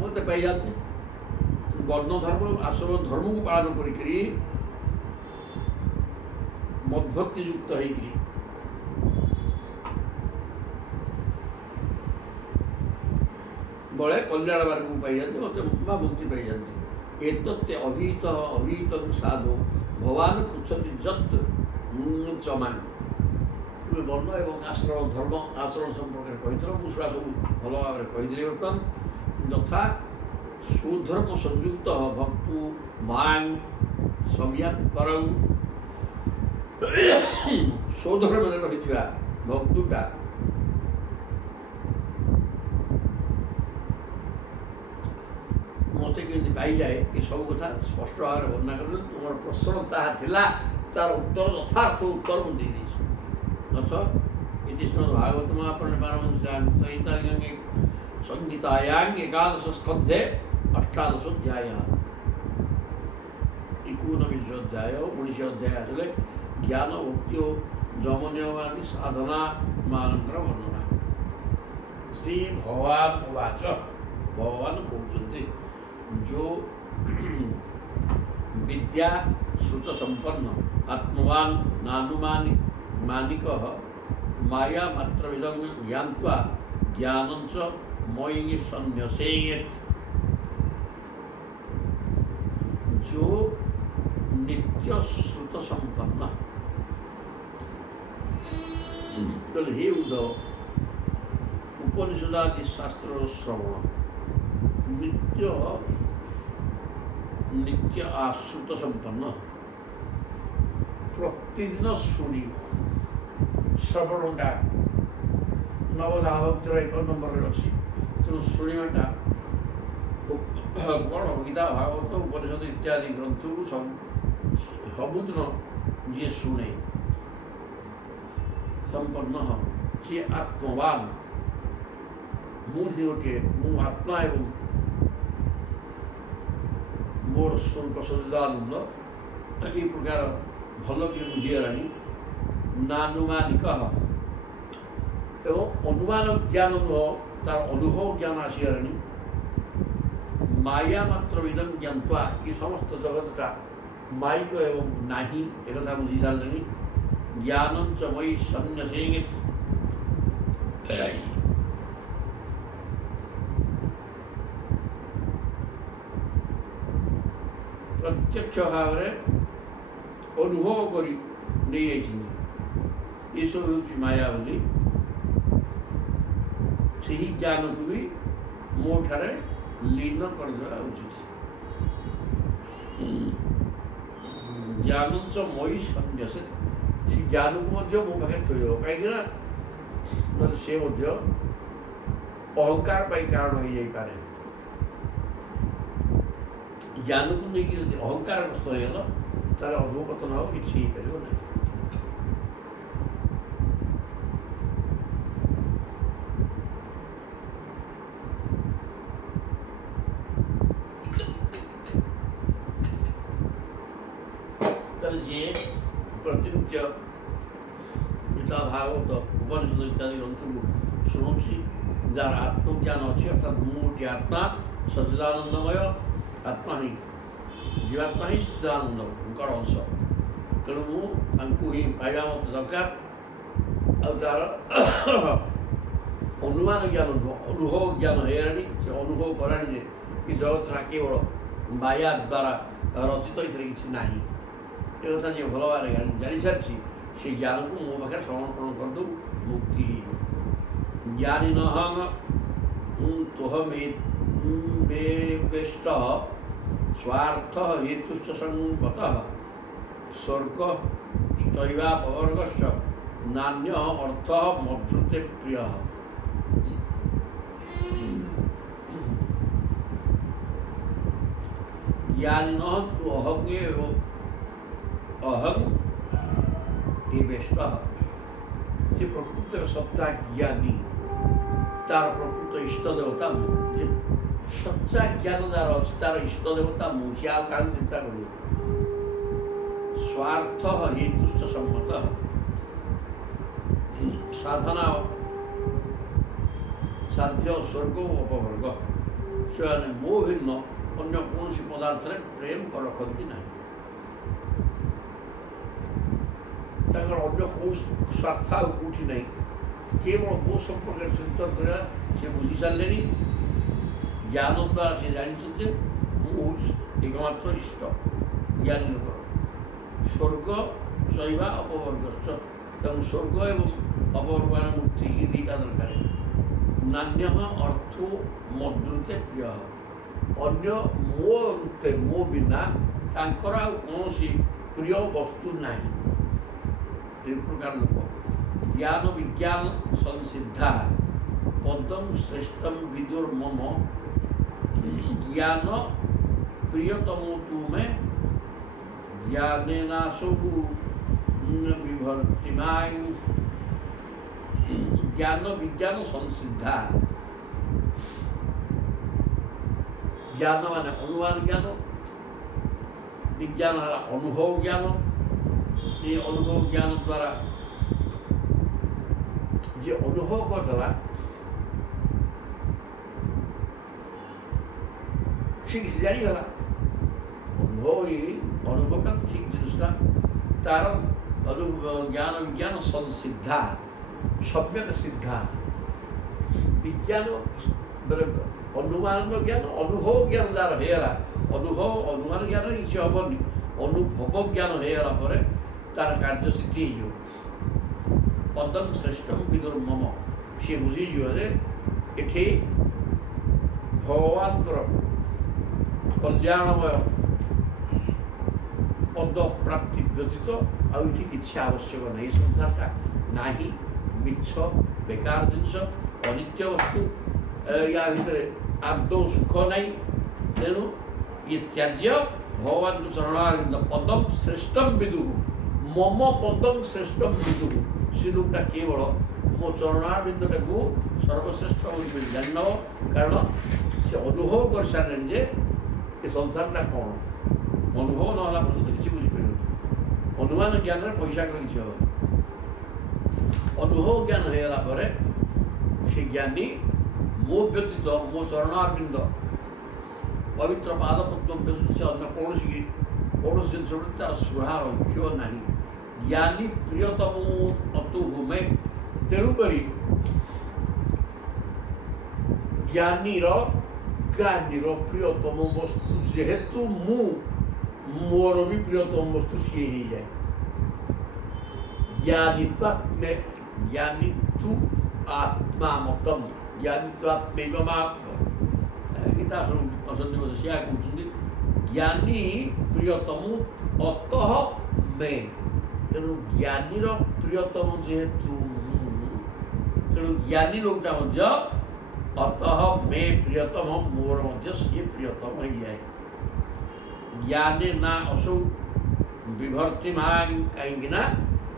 मत पाई जाते वर्ण धर्म आश्रम धर्म को पालन करी मद्भक्ति युक्त होगी बड़े कल्याण मार्ग को पाई जाते मतलब मुक्ति पाई जाती एक अभिहित साधु भगवान पृछति जत चमान तुम्हें वर्ण एवं आश्रम धर्म आचरण संपर्क कही मुझा सब भल भाव कहीदे बर्तमान तथा सुधर्म संयुक्त भक्तु मान सम्यक परम स्वधर्म रही भक्तुटा मत केमी पाई जाए ये सब कथा स्पष्ट भाव में वर्णना कर तुम प्रश्न तार तार उत्तर यथार्थ उत्तर मुझे इति श्रीमद्भागवत महापुराण संहिता संहितायां एकादश स्कंधे अष्टादशोध्याय 19 अध्याय 19 अध्याय आसले ज्ञान भक्ति जमनीयवादी साधना मानकर वर्णना श्री भगवान उवाच भगवान कहते जो विद्या श्रुत संपन्न आत्मवान नानुमानिक माया मात्र विदं ज्ञात्वा ज्ञानं च मयि सन्न्यसेत् जो नित्य श्रुत संपन्न तो हे उद्धव उपनिषदादि शास्त्र श्रवण नित्य आश्रुत संपन्न प्रतिदिन शुणी श्रवणटा नवधा भक्तिर 1 नंबर अच्छी तेणु शुणा कौन गीता भागवत उपनिषद इत्यादि ग्रंथ को सबुदिन जी शुणे संपन्न सी आत्मवान मुझे गोटे मु आत्मा एवं मोर स्वरूप सचिदानंद ये प्रकार भल कि बुझीगलानी नानुमानिक एवं अनुमान ज्ञान नुह तार अनुभव ज्ञान आसीगलानी माया मात्र विदं ज्ञात्वा ये समस्त जगतटा माइक एवं नाही एक बुझी सारे ज्ञानं च मयि सन्न्यसेत् ପ୍ରତ୍ୟକ୍ଷ ଭାବରେ ଅନୁଭବ କରି ନେଇଯାଇଛନ୍ତି। ଏସବୁ ହେଉଛି ମାୟା ବୋଲି ସେହି ଜ୍ଞାନକୁ ବି ମୋ ଠାରେ ଲୀନ କରିଦେବା ଉଚିତ। ଜ୍ଞାନଞ୍ଚ ମୟି ସନ୍ନ୍ୟସେ, ସେ ଜ୍ଞାନକୁ ମଧ୍ୟ ମୋ ପାଖରେ ଥୋଇଦେବ। କାହିଁକିନା ନହେଲେ ସେ ମଧ୍ୟ ଅହଙ୍କାର ପାଇଁ କାରଣ ହୋଇଯାଇପାରେ। ଜ୍ଞାନକୁ ନେଇକି ଯଦି ଅହଙ୍କାରଗ୍ରସ୍ତ ହୋଇଗଲ ତାହେଲେ ଅଧୋପତନ ଆଉ କିଛି ହେଇପାରିବ ନାହିଁ। ତାହେଲେ ଯିଏ ପ୍ରତିନିତ୍ୟ ଗୀତା ଭାଗବତ ଉପନିଷଦ ଇତ୍ୟାଦି ଗ୍ରନ୍ଥକୁ ଶୁଣୁଛି, ଯାହାର ଆତ୍ମଜ୍ଞାନ ଅଛି, ଅର୍ଥାତ୍ ମୁଁ ଗୋଟିଏ ଆତ୍ମା ସଚ୍ଚିଦାନନ୍ଦମୟ, ଆତ୍ମା ହିଁ ଜୀବାତ୍ମା ହିଁ ସଚ୍ଚିଦାନନ୍ଦଙ୍କର ଅଂଶ। ତେଣୁ ମୁଁ ତାଙ୍କୁ ହିଁ ପାଇବା ମୋତେ ଦରକାର। ଆଉ ତା'ର ଅନୁମାନ ଜ୍ଞାନ ନୁହଁ, ଅନୁଭବ ଜ୍ଞାନ ହେଇଗଲାଣି। ସେ ଅନୁଭବ କଲାଣି ଯେ ଏ ଜଗତଟା କେବଳ ମାୟା ଦ୍ୱାରା ରଚିତ, ଏଥିରେ କିଛି ନାହିଁ। ଏ କଥା ଯିଏ ଭଲ ଭାବରେ ଜାଣିସାରିଛି, ସେ ଜ୍ଞାନକୁ ମୋ ପାଖରେ ସମର୍ପଣ କରିଦେଉ, ମୁକ୍ତି ହେଇଯିବ। ଜ୍ଞାନୀ ନହଂ ତୋହମେବେଷ୍ଟ ସ୍ୱାର୍ଥ ହେତୁଶ୍ଚ ସଂଗତଃ ସ୍ୱର୍ଗ ଚୈବାପବର୍ଗଶ୍ଚ ନାନ୍ୟ ଅର୍ଥ ମଧୃତେ ପ୍ରିୟ। ଜ୍ଞାନିନଃ ତୁ ଅହଂ ଏବେଷ୍ଟ, ସେ ପ୍ରକୃତରେ ସତ୍ତା ଜ୍ଞାନୀ, ତାର ପ୍ରକୃତ ଇଷ୍ଟ ଦେବତା ମୁଁ। ଯେ ସଚ୍ଚା ଜ୍ଞାନ ଯାହାର ଅଛି, ତାର ଇଷ୍ଟ ଦେବତା ମୁଁ, ସେ ଆଉ କାହାକୁ ଚିନ୍ତା କରିବ। ସ୍ୱାର୍ଥ ହେତୁଶ୍ଚ ସମ୍ମତ, ସାଧନା ସାଧ୍ୟ ସ୍ୱର୍ଗ ଓ ଅପବର୍ଗ, ସେମାନେ ମୋ ଭିନ୍ନ ଅନ୍ୟ କୌଣସି ପଦାର୍ଥରେ ପ୍ରେମ ରଖନ୍ତି ନାହିଁ। ତାଙ୍କର ଅନ୍ୟ କୌଣସି ସ୍ୱାର୍ଥ ଆଉ କେଉଁଠି ନାହିଁ, କେବଳ ମୋ ସମ୍ପର୍କରେ ଚିନ୍ତନ କରିବା ସେ ବୁଝି ସାରିଲେଣି। ଜ୍ଞାନ ଦ୍ୱାରା ସେ ଜାଣିଛନ୍ତି ଯେ ମୁଁ ହେଉଛି ଏକମାତ୍ର ଇଷ୍ଟ, ଜ୍ଞାନୀ ଲୋକର। ସ୍ୱର୍ଗ ଚୈବା ଅପବର୍ଗଶ୍ଚ, ତେଣୁ ସ୍ୱର୍ଗ ଏବଂ ଅପବର୍ଗ ମୁକ୍ତି ଏ ଦୁଇଟା ଦରକାର। ନାନ୍ୟ ଅର୍ଥ ମଦୃତେ ପ୍ରିୟ, ଅନ୍ୟ ମୋ ରୂପେ ମୋ ବିନା ତାଙ୍କର ଆଉ କୌଣସି ପ୍ରିୟ ବସ୍ତୁ ନାହିଁ। ଏ ପ୍ରକାର ଲୋକ ଜ୍ଞାନ ବିଜ୍ଞାନ ସଂସିଦ୍ଧା ପଦଂ ଶ୍ରେଷ୍ଠଂ ବିଦୁର୍ ମମ, ଜ୍ଞାନ ପ୍ରିୟତମ ତୁମେ ଜ୍ଞାନେନା ସବୁ ବିଭର୍ତ୍ତିମାଂ। ଜ୍ଞାନ ବିଜ୍ଞାନ ସଂସିଦ୍ଧା, ଜ୍ଞାନ ମାନେ ଅନୁମାନ ଜ୍ଞାନ, ବିଜ୍ଞାନ ହେଲା ଅନୁଭବ ଜ୍ଞାନ। ଏ ଅନୁଭବ ଜ୍ଞାନ ଦ୍ୱାରା ଯିଏ ଅନୁଭବ କରିଦେଲା ସେ କିଛି ଜାଣିଗଲା। ଅନୁଭବଟା ଠିକ୍ ଜିନିଷଟା, ତାର ଜ୍ଞାନ ବିଜ୍ଞାନ ସଂସିଦ୍ଧା, ସମ୍ୟକ ସିଦ୍ଧା। ବିଜ୍ଞାନ ଅନୁମାନ ଜ୍ଞାନ, ଅନୁଭବ ଜ୍ଞାନ ଯାହାର ହେଇଗଲା, ଅନୁମାନ ଜ୍ଞାନ କିଛି ହେବନି, ଅନୁଭବ ଜ୍ଞାନ ହେଇଗଲା ପରେ ତାର କାର୍ଯ୍ୟସିଦ୍ଧି ହେଇଯିବ। ପଦଂ ଶ୍ରେଷ୍ଠଂ ବିଦୁର୍ ମମ, ସିଏ ବୁଝିଯିବ ଯେ ଏଠି ଭଗବାନଙ୍କର କଲ୍ୟାଣମୟ ପଦ ପ୍ରାପ୍ତି ବ୍ୟତୀତ ଆଉ ଏଠି କିଛି ଆବଶ୍ୟକ ନାହିଁ। ସଂସାରଟା ନାହିଁ, ମିଛ ବେକାର ଜିନିଷ, ଅନିତ୍ୟ ବସ୍ତୁ, ୟା ଭିତରେ ଆଦୌ ସୁଖ ନାହିଁ। ତେଣୁ ଇଏ ତ୍ୟାଜ୍ୟ। ଭଗବାନଙ୍କ ଚରଣାରବିନ୍ଦ ପଦଂ ଶ୍ରେଷ୍ଠଂ ବିଦୁଃ, ମମ ପଦଂ ଶ୍ରେଷ୍ଠଂ ବିଦୁଃ, ସେ ଲୋକଟା କେବଳ ମୋ ଚରଣାରବିନ୍ଦଟାକୁ ସର୍ବଶ୍ରେଷ୍ଠ ବୋଲି ଜାଣିନେବ। କାରଣ ସେ ଅନୁଭବ କରିସାରିଲେଣି ଯେ ଏ ସଂସାରଟା କ'ଣ। ଅନୁଭବ ନହେଲା ପର୍ଯ୍ୟନ୍ତ କିଛି ବୁଝିପାରିବନି। ଅନୁମାନ ଜ୍ଞାନରେ ପଇସା କରି କିଛି ହେବ। ଅନୁଭବ ଜ୍ଞାନ ହେଇଗଲା ପରେ ସେ ଜ୍ଞାନୀ ମୋ ବ୍ୟତୀତ, ମୋ ଚରଣାରବିନ୍ଦ ପବିତ୍ର ପାଦପଦ୍ମ ବ୍ୟତୀତ ସେ ଅନ୍ୟ କୌଣସି ଜିନିଷ ପ୍ରତି ତାର ସ୍ପୃହା ରଖିବ ନାହିଁ। ଜ୍ଞାନୀ ପ୍ରିୟତମ ଅତୁ ହୁମେ, ତେଣୁକରି ଜ୍ଞାନୀର ପ୍ରିୟତମ ବସ୍ତୁ ଯେହେତୁ ମୁଁ, ମୋର ବି ପ୍ରିୟତମ ବସ୍ତୁ ସିଏ ହେଇଯାଏ। ଜ୍ଞାନିତ୍ୱାତ୍ମେ ଜ୍ଞାନିତ୍ୱ ଆତ୍ମା ମତମ୍ ଜ୍ଞାନିତ୍ୱାତ୍ମୈବ ଗୀତା ଅଛନ୍ତି ବୋଧେ ସେୟା କହୁଛନ୍ତି ଜ୍ଞାନୀ ପ୍ରିୟତମ ଅତଃ ମେ। ତେଣୁ ଜ୍ଞାନୀର ପ୍ରିୟତମ ଯେହେତୁ ତେଣୁ ଜ୍ଞାନୀ ଲୋକଟା ମଧ୍ୟ ଅତଃ ମେ ପ୍ରିୟତମ ମୋର ମଧ୍ୟ ସିଏ ପ୍ରିୟତମ ହେଇଯାଏ। ଜ୍ଞାନେ ନା ଅସୌ ବିଭର୍ତ୍ତିମାନ୍ କାହିଁକି ନା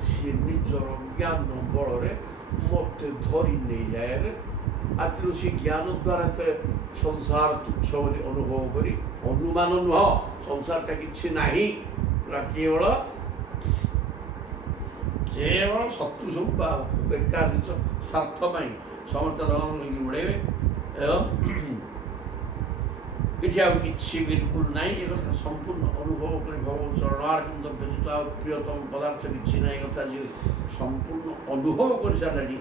ସିଏ ନିଜର ଜ୍ଞାନ ବଳରେ ମୋତେ ଧରି ନେଇଯାଏ। ଆଥିରୁ ସେ ଜ୍ଞାନ ଦ୍ୱାରା ଯେତେବେଳେ ସଂସାର ତୁଚ୍ଛ ବୋଲି ଅନୁଭବ କରି ଅନୁମାନ ନୁହଁ ସଂସାରଟା କିଛି ନାହିଁ କେବଳ ଶତ୍ରୁ ସବୁ ବା ବେକାର ଜିନିଷ ସ୍ୱାର୍ଥ ପାଇଁ ସମସ୍ତେ ଧନ ନେଇକି ଉଡ଼େଇବେ ଏବଂ ଏଠି ଆଉ କିଛି ବିଲକୁଲ ନାହିଁ। ଏ କଥା ସମ୍ପୂର୍ଣ୍ଣ ଅନୁଭବ କରି ଭଗବାନ ଶରଣାରବିନ୍ଦ ବ୍ୟତୀତ ଆଉ ପ୍ରିୟତମ ପଦାର୍ଥ କିଛି ନାହିଁ କଥା ଯିଏ ସମ୍ପୂର୍ଣ୍ଣ ଅନୁଭବ କରିସାରିଲାଣି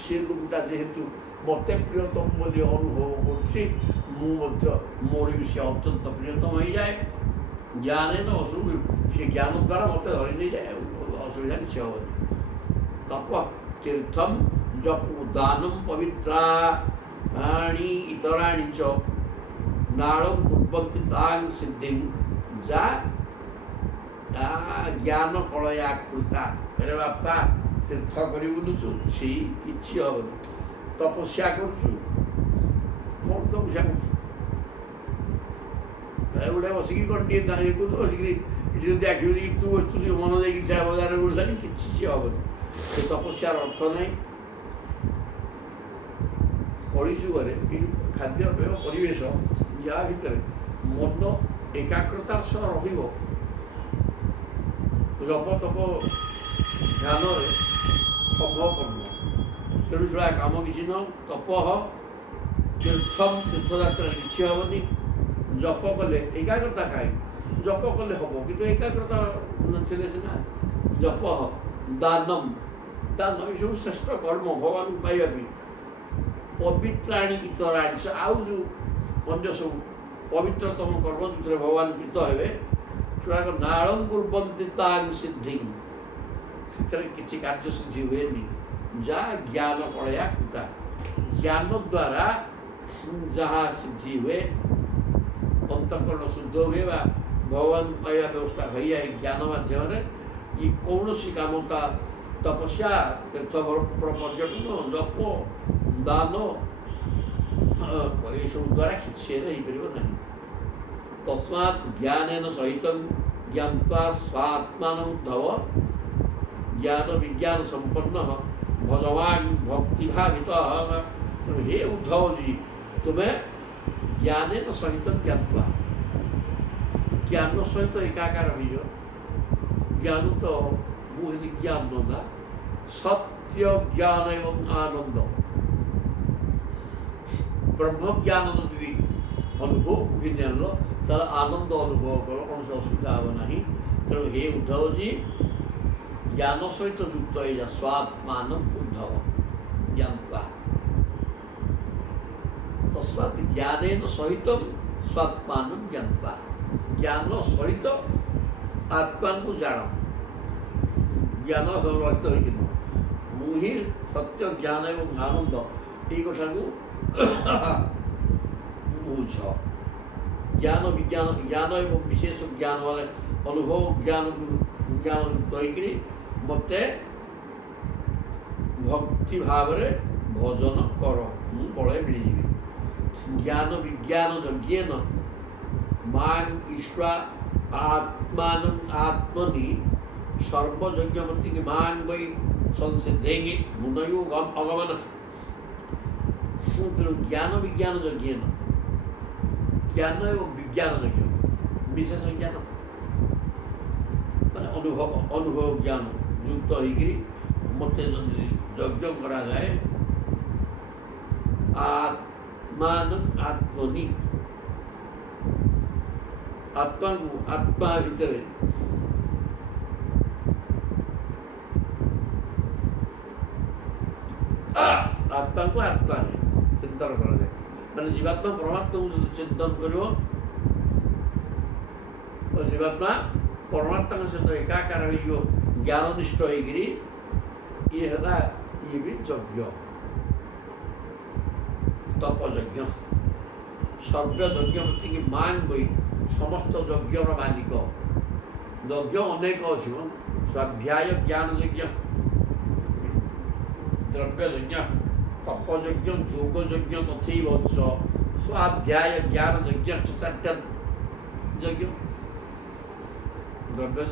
ସେ ଲୋକଟା ଯେହେତୁ ମୋତେ ପ୍ରିୟତମ ବୋଲି ଅନୁଭବ କରୁଛି ମୁଁ ମଧ୍ୟ ମୋର ବି ସେ ଅତ୍ୟନ୍ତ ପ୍ରିୟତମ ହେଇଯାଏ। ଜ୍ଞାନେ ନ ଅସୁବି ସେ ଜ୍ଞାନ ଦ୍ୱାରା ମୋତେ ଧରି ନେଇଯାଏ ଅସୁବିଧା କିଛି ହେବନି। ତପ ତୀର୍ଥମ ଜପ ଦାନମ ପବିତ୍ରାଣି ଇତରାଣି ଚ ନାଳଂ କୁର୍ବନ୍ତି ତାଂ ସିଦ୍ଧିଂ ଯା ଜ୍ଞାନ କଳୟା କୃତା। ଆରେ ବାପା ତୀର୍ଥ କରି ବୁଲୁଛୁ ଛି କିଛି ହେବନି। ତପସ୍ୟା କରୁଛୁ କ'ଣ ତପସ୍ୟା କରୁଛୁ ଗୋଟେ ବସିକି କ'ଣ ଟିକେ ଇଏ କରୁଛୁ ବସିକିରି କିଛି ଯଦି ଆଖି ଦେଇକି ତୁ ବସୁଛୁ ମନ ଦେଇକି ଛାଡ଼ା ବଜାରରେ ବୁଲୁଥାନି କିଛି ହେବନି। ସେ ତପସ୍ୟାର ଅର୍ଥ ନାହିଁ। କଳିଯୁଗରେ ଏଇ ଖାଦ୍ୟପେୟ ପରିବେଶ ଯାହା ଭିତରେ ମନ ଏକାଗ୍ରତାର ସହ ରହିବ ଜପ ତପ ଧ୍ୟାନରେ ସମ୍ଭବପର ନୁହଁ। ତେଣୁ ସେଟା କାମ କିଛି ନୁହଁ। ତପ ତୀର୍ଥମ ତୀର୍ଥଯାତ୍ରାରେ କିଛି ହେବନି। ଜପ କଲେ ଏକାଗ୍ରତା କାହିଁକି ଜପ କଲେ ହେବ କିନ୍ତୁ ଏକାଗ୍ରତା ନଥିଲେ ସିନା ଜପ ଦାନମ ଦାନ ଏସବୁ ଶ୍ରେଷ୍ଠ କର୍ମ ଭଗବାନଙ୍କୁ ପାଇବା ପାଇଁ। ପବିତ୍ରାଣି ଇତରାଣି ଆଉ ଯେଉଁ ଅନ୍ୟ ସବୁ ପବିତ୍ରତମ କର୍ମ ଯେଉଁଥିରେ ଭଗବାନ ପ୍ରୀତ ହେବେ ସେଗୁଡ଼ାକ ନାଳଂ କୁର୍ବନ୍ତି ତାଂ ସିଦ୍ଧିଂ ସେଥିରେ କିଛି କାର୍ଯ୍ୟ ସିଦ୍ଧି ହୁଏନି। ଯାହା ଜ୍ଞାନ କଳୟା କୃତା ଜ୍ଞାନ ଦ୍ୱାରା ଯାହା ସିଦ୍ଧି ହୁଏ ଅନ୍ତଃକରଣ ଶୁଦ୍ଧ ହୁଏ ବା ଭଗବାନଙ୍କୁ ପାଇବା ବ୍ୟବସ୍ଥା ହୋଇଯାଏ ଜ୍ଞାନ ମାଧ୍ୟମରେ। ଇଏ କୌଣସି କାମ ତା ତପସ୍ୟା ତୀର୍ଥ ପର୍ଯ୍ୟଟନ ଜପ ଦାନ ଏସବୁ ଦ୍ୱାରା କିଛି ହେଲେ ହେଇପାରିବ ନାହିଁ। ତସ୍ମାତ୍ ଜ୍ଞାନେନ ସହିତ ଜ୍ଞାତ୍ୱା ସ୍ୱାତ୍ମାନ ଉଦ୍ଧବ ଜ୍ଞାନ ବିଜ୍ଞାନ ସମ୍ପନ୍ନ ଭଗବାନ ଭକ୍ତିଭାବିତ। ହେ ଉଦ୍ଧବଜୀ ତୁମେ ଜ୍ଞାନେନ ସହିତ ଜ୍ଞାତ୍ୱା ଜ୍ଞାନ ସହିତ ଏକାକାର ହୋଇଯାଅ। ଜ୍ଞାନ ତ ମୁଁ ହେଲି ଜ୍ଞାନ ନା ସତ୍ୟ ଜ୍ଞାନ ଏବଂ ଆନନ୍ଦ ବ୍ରହ୍ମଜ୍ଞାନ ଯଦି ଅନୁଭବ ଘିନି ଆଣିଲ ତାର ଆନନ୍ଦ ଅନୁଭବ କର କୌଣସି ଅସୁବିଧା ହେବ ନାହିଁ। ତେଣୁ ହେ ଉଦ୍ଧବଜୀ ଜ୍ଞାନ ସହିତ ଯୁକ୍ତ ହେଇଯା ସ୍ୱାତ୍ମାନ ଉଦ୍ଧବ ଜ୍ଞାତ୍ୱା ତସ୍ମାତ୍ ଜ୍ଞାନେନ ସହିତ ସ୍ୱାତ୍ମାନ ଜ୍ଞାତ୍ୱା ଜ୍ଞାନ ସହିତ ଆତ୍ମାଙ୍କୁ ଜାଣ। ଜ୍ଞାନ ରହିତ ହୋଇକି ନୁହଁ ମୁଁ ହିଁ ସତ୍ୟ ଜ୍ଞାନ ଏବଂ ଆନନ୍ଦ ଏଇ କଥାକୁ ବୁଝ। ଜ୍ଞାନ ବିଜ୍ଞାନ ଜ୍ଞାନ ଏବଂ ବିଶେଷ ଜ୍ଞାନ ମାନେ ଅନୁଭବ ଜ୍ଞାନକୁ ଯୁକ୍ତ ହୋଇକରି ମୋତେ ଭକ୍ତି ଭାବରେ ଭଜନ କର ମୁଁ ବଳେ ମିଳିଯିବି। ଜ୍ଞାନ ବିଜ୍ଞାନ ଯଜ୍ଞେନ ମାଂ ଈଶ୍ୱା ଆତ୍ମାନ ଆତ୍ମନି ସର୍ବଯଜ୍ଞପତି ମାଂ ବୈ ସଂସିଦ୍ଧେଙ୍ଗି ମୁନୟୁ ଅଗମନ। ତେଣୁ ଜ୍ଞାନ ବିଜ୍ଞାନ ଯଜ୍ଞେନ ଜ୍ଞାନ ଏବଂ ବିଜ୍ଞାନ ଯଜ୍ଞ ବିଶେଷ ଜ୍ଞାନ ମାନେ ଅନୁଭବ ଜ୍ଞାନ ଯୁକ୍ତ ହେଇକରି ମୋତେ ଯଦି ଯଜ୍ଞ କରାଯାଏ ଆତ୍ମାନ ଆତ୍ମନି ଆତ୍ମାକୁ ଆତ୍ମା ଭିତରେ ଆତ୍ମାକୁ ଆତ୍ମାରେ ଚିନ୍ତନ କରାଯାଏ। ମାନେ ଜୀବାତ୍ମା ପରମାତ୍ମାକୁ ଯଦି ଚିନ୍ତନ କରିବ जीवात्मा परमात्मा सहित एकाकार हो ज्ञाननिष्ठ होकर ये है ये भी यज्ञ तपयज्ञ सर्व यज्ञ प्रति मांग बई समस्त यज्ञर मालिक यज्ञ अनेक अच्छी स्वाध्याय ज्ञान यज्ञ द्रव्य यज्ञ तपयज्ञ जोग यज्ञ तथैव स्वाध्याय ज्ञान यज्ञ चार्ट यज्ञ द्रव्य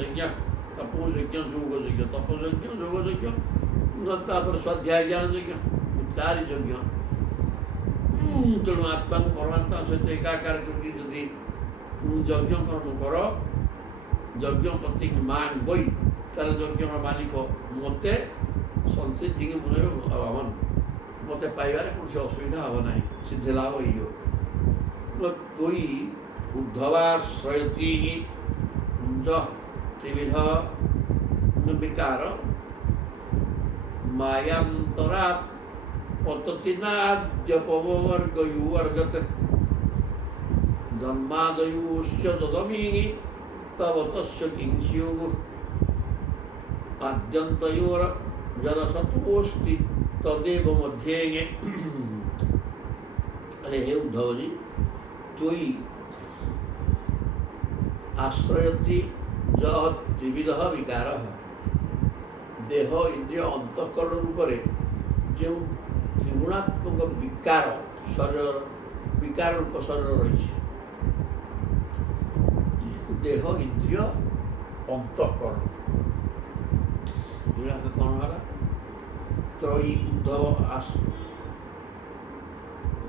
यज्ञ तपो यज्ञ जोग यज्ञ तपो यज्ञ जोग यज्ञ तापर स्वाध्याय ज्ञान यज्ञ चार यज्ञ तेणु आत्मा को परमात्मा सहित एकाकार करके यदि यज्ञ कर्म कर यज्ञ प्रति मान बई तार यज्ञ मालिक मत संसिद्धि के मन हवन मत पाइबार कौन असुविधा हम ना सिद्धि लाभ हो तोई उद्धवाश्रयती त्रिविध विकार मायांतरा पततिनाद्यपवर्गयुवर्गत जन्मादयुश्च तदमी तव तस्य किंस्युः आद्यन्तयोर जनसत्वोऽस्ति तदेव मध्ये। अरे हे उद्धव जी त्वयि आश्रयति जह त्रिविध विकार देह इंद्रिय अंतःकरण रूप जो त्रिगुणात्मक विकार शरीर विकार रूप शरीर रही देह इंद्रिय अंतःकरण कौन है त्रयी उद्धव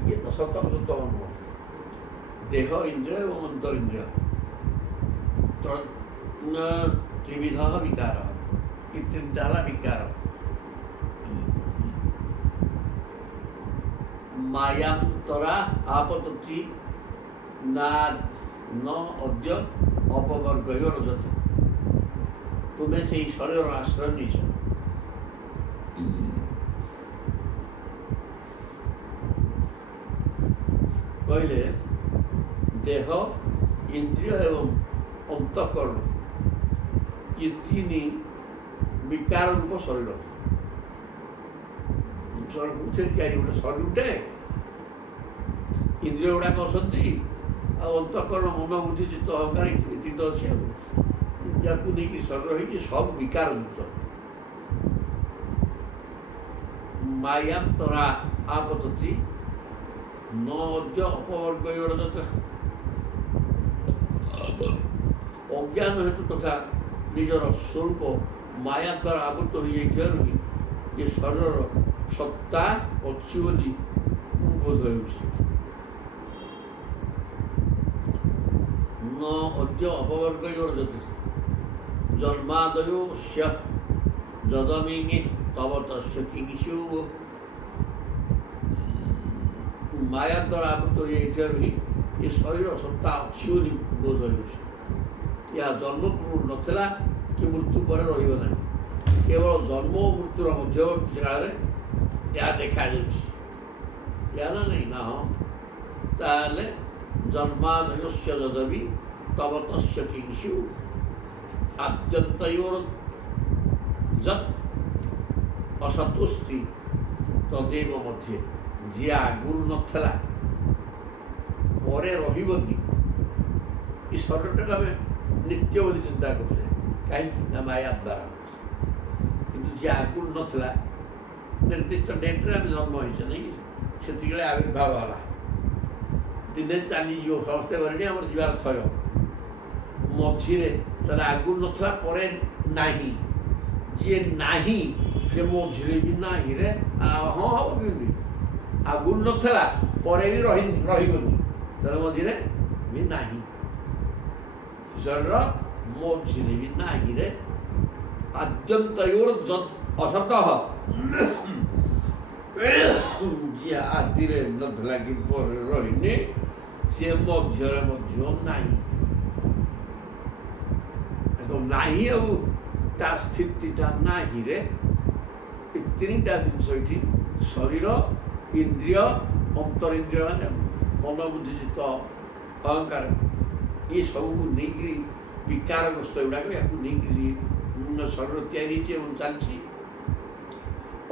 ये तो सतम सतम अनुभव देह इंद्रिय एवं अंतरिंद्रिय त्रिविध विकार तीनटा विकार मायांतरा आपतति न अद्य अपवर्गयोर रजत तुम्हें से शरीर आश्रय नहीं कहले देह इंद्रिय एवं अंतःकरण ये तीन विकार रूप शरीर गोटे शरीर इंद्रिय गुड़ाक अच्छी अंतःकरण मन बुद्धि चित्त अहंकार ये तो अच्छे या नहीं शरीर हो सब विकार युक्त मायांतरा आपतति न अद्य अपवर्गयोर अज्ञान हेतु तथा निजर स्वरूप माया द्वारा आवृत हो ये शरीर सत्ता अच्छी बोली बोध हो न अद्य अपवर्गयोर जन्मादयो जदमी तव तस्य किंस्युः माया द्वारा आवृत हो ये शरीर सत्ता अच्छी बोली बोध हो या जन्म पूर्व नथिला कि मृत्यु पर रहिबो ना केवल जन्म और मृत्युर मध्यवर्ती काल या देखा या ना नहीं ना हो ताले जन्मादयस्य जदवि तव तस्य किंस्युः आद्यन्तयोर जत् असतोस्ति तदेव मध्ये जी आगुरु नथिला परे रहिबनी ई शरीरटा आम नित्य बोली चिंता करते कहीं माया द्वारा किंतु जी आगुर नथिला निर्दिष्ट डेट्रे आम जन्म होइछे नहीं से आविर्भाव है दिने चली समस्ते गले आम जीवार क्षय मझीरे आगुर नथिला परे नाही जी नाही से मझीरे भी नाही रे हाँ हम कि आगुर नथिला परे भी रहिबनी मझीरे भी नाही शरीर मझीरे भी नाही रे आद्यन्तयोर असतः जी आदि नथिला कि रही सी मध्य नहीं तो नाही ता स्थितिटा नाही रे तीनटा जिनस ये शरीर इंद्रिय अंतरिंद्रिय मान ମନୋବୁଦ୍ଧିଜିତ ଅହଙ୍କାର ଏସବୁକୁ ନେଇକରି ବିକାରଗ୍ରସ୍ତ ଏଗୁଡ଼ାକ ୟାକୁ ନେଇକରି ଶରୀର ତିଆରି ହେଇଛି ଏବଂ ଚାଲିଛି।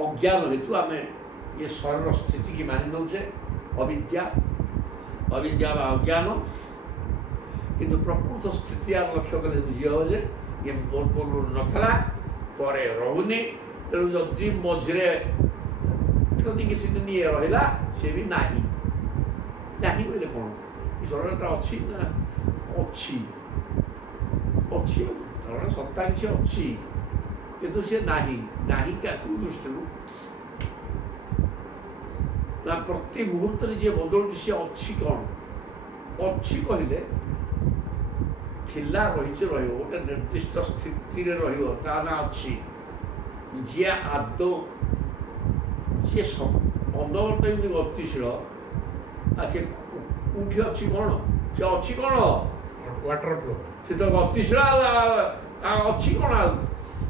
ଅଜ୍ଞାନ ହେତୁ ଆମେ ଏ ଶରୀର ସ୍ଥିତିକି ମାନି ନେଉଛେ, ଅବିଦ୍ୟା ବା ଅଜ୍ଞାନ। କିନ୍ତୁ ପ୍ରକୃତ ସ୍ଥିତି ଆମେ ଲକ୍ଷ୍ୟ କଲେ ବୁଝି ହେବ ଯେ ଇଏ ପୂର୍ବରୁ ନଥିଲା, ପରେ ରହୁନି। ତେଣୁ ଯଦି ମଝିରେ ଯଦି କିଛି ଦିନ ଇଏ ରହିଲା, ସେ ବି ନାହିଁ। ନାହିଁ କହିଲେ କ'ଣ? ଏ ଶରୀରଟା ଅଛି ନା ଅଛି, ଶରୀର ସତ୍ତା କିଛି ଅଛି, କିନ୍ତୁ ସେ ନାହିଁ। ନାହିଁ କୋଉ ଦୃଷ୍ଟିରୁ ନା ପ୍ରତି ମୁହୂର୍ତ୍ତରେ ଯିଏ ବଦଳୁଛି ସିଏ ଅଛି। କ'ଣ ଅଛି କହିଲେ ଥିଲା, ରହିଛି, ରହିବ, ଗୋଟେ ନିର୍ଦ୍ଦିଷ୍ଟ ସ୍ଥିତିରେ ରହିବ, ତା ନାଁ ଅଛି। ଯିଏ ଆଦୌ ଯିଏ ଅନବରତ ଏମିତି ଗତିଶୀଳ, ଆଉ ସେ କୋଉଠି ଅଛି? କ'ଣ ସେ ଅଛି? କ'ଣ ୱାଟର ଫ୍ଲୋ, ସେ ତ ଗତିଶୀଳ ଆଉ ଅଛି କ'ଣ?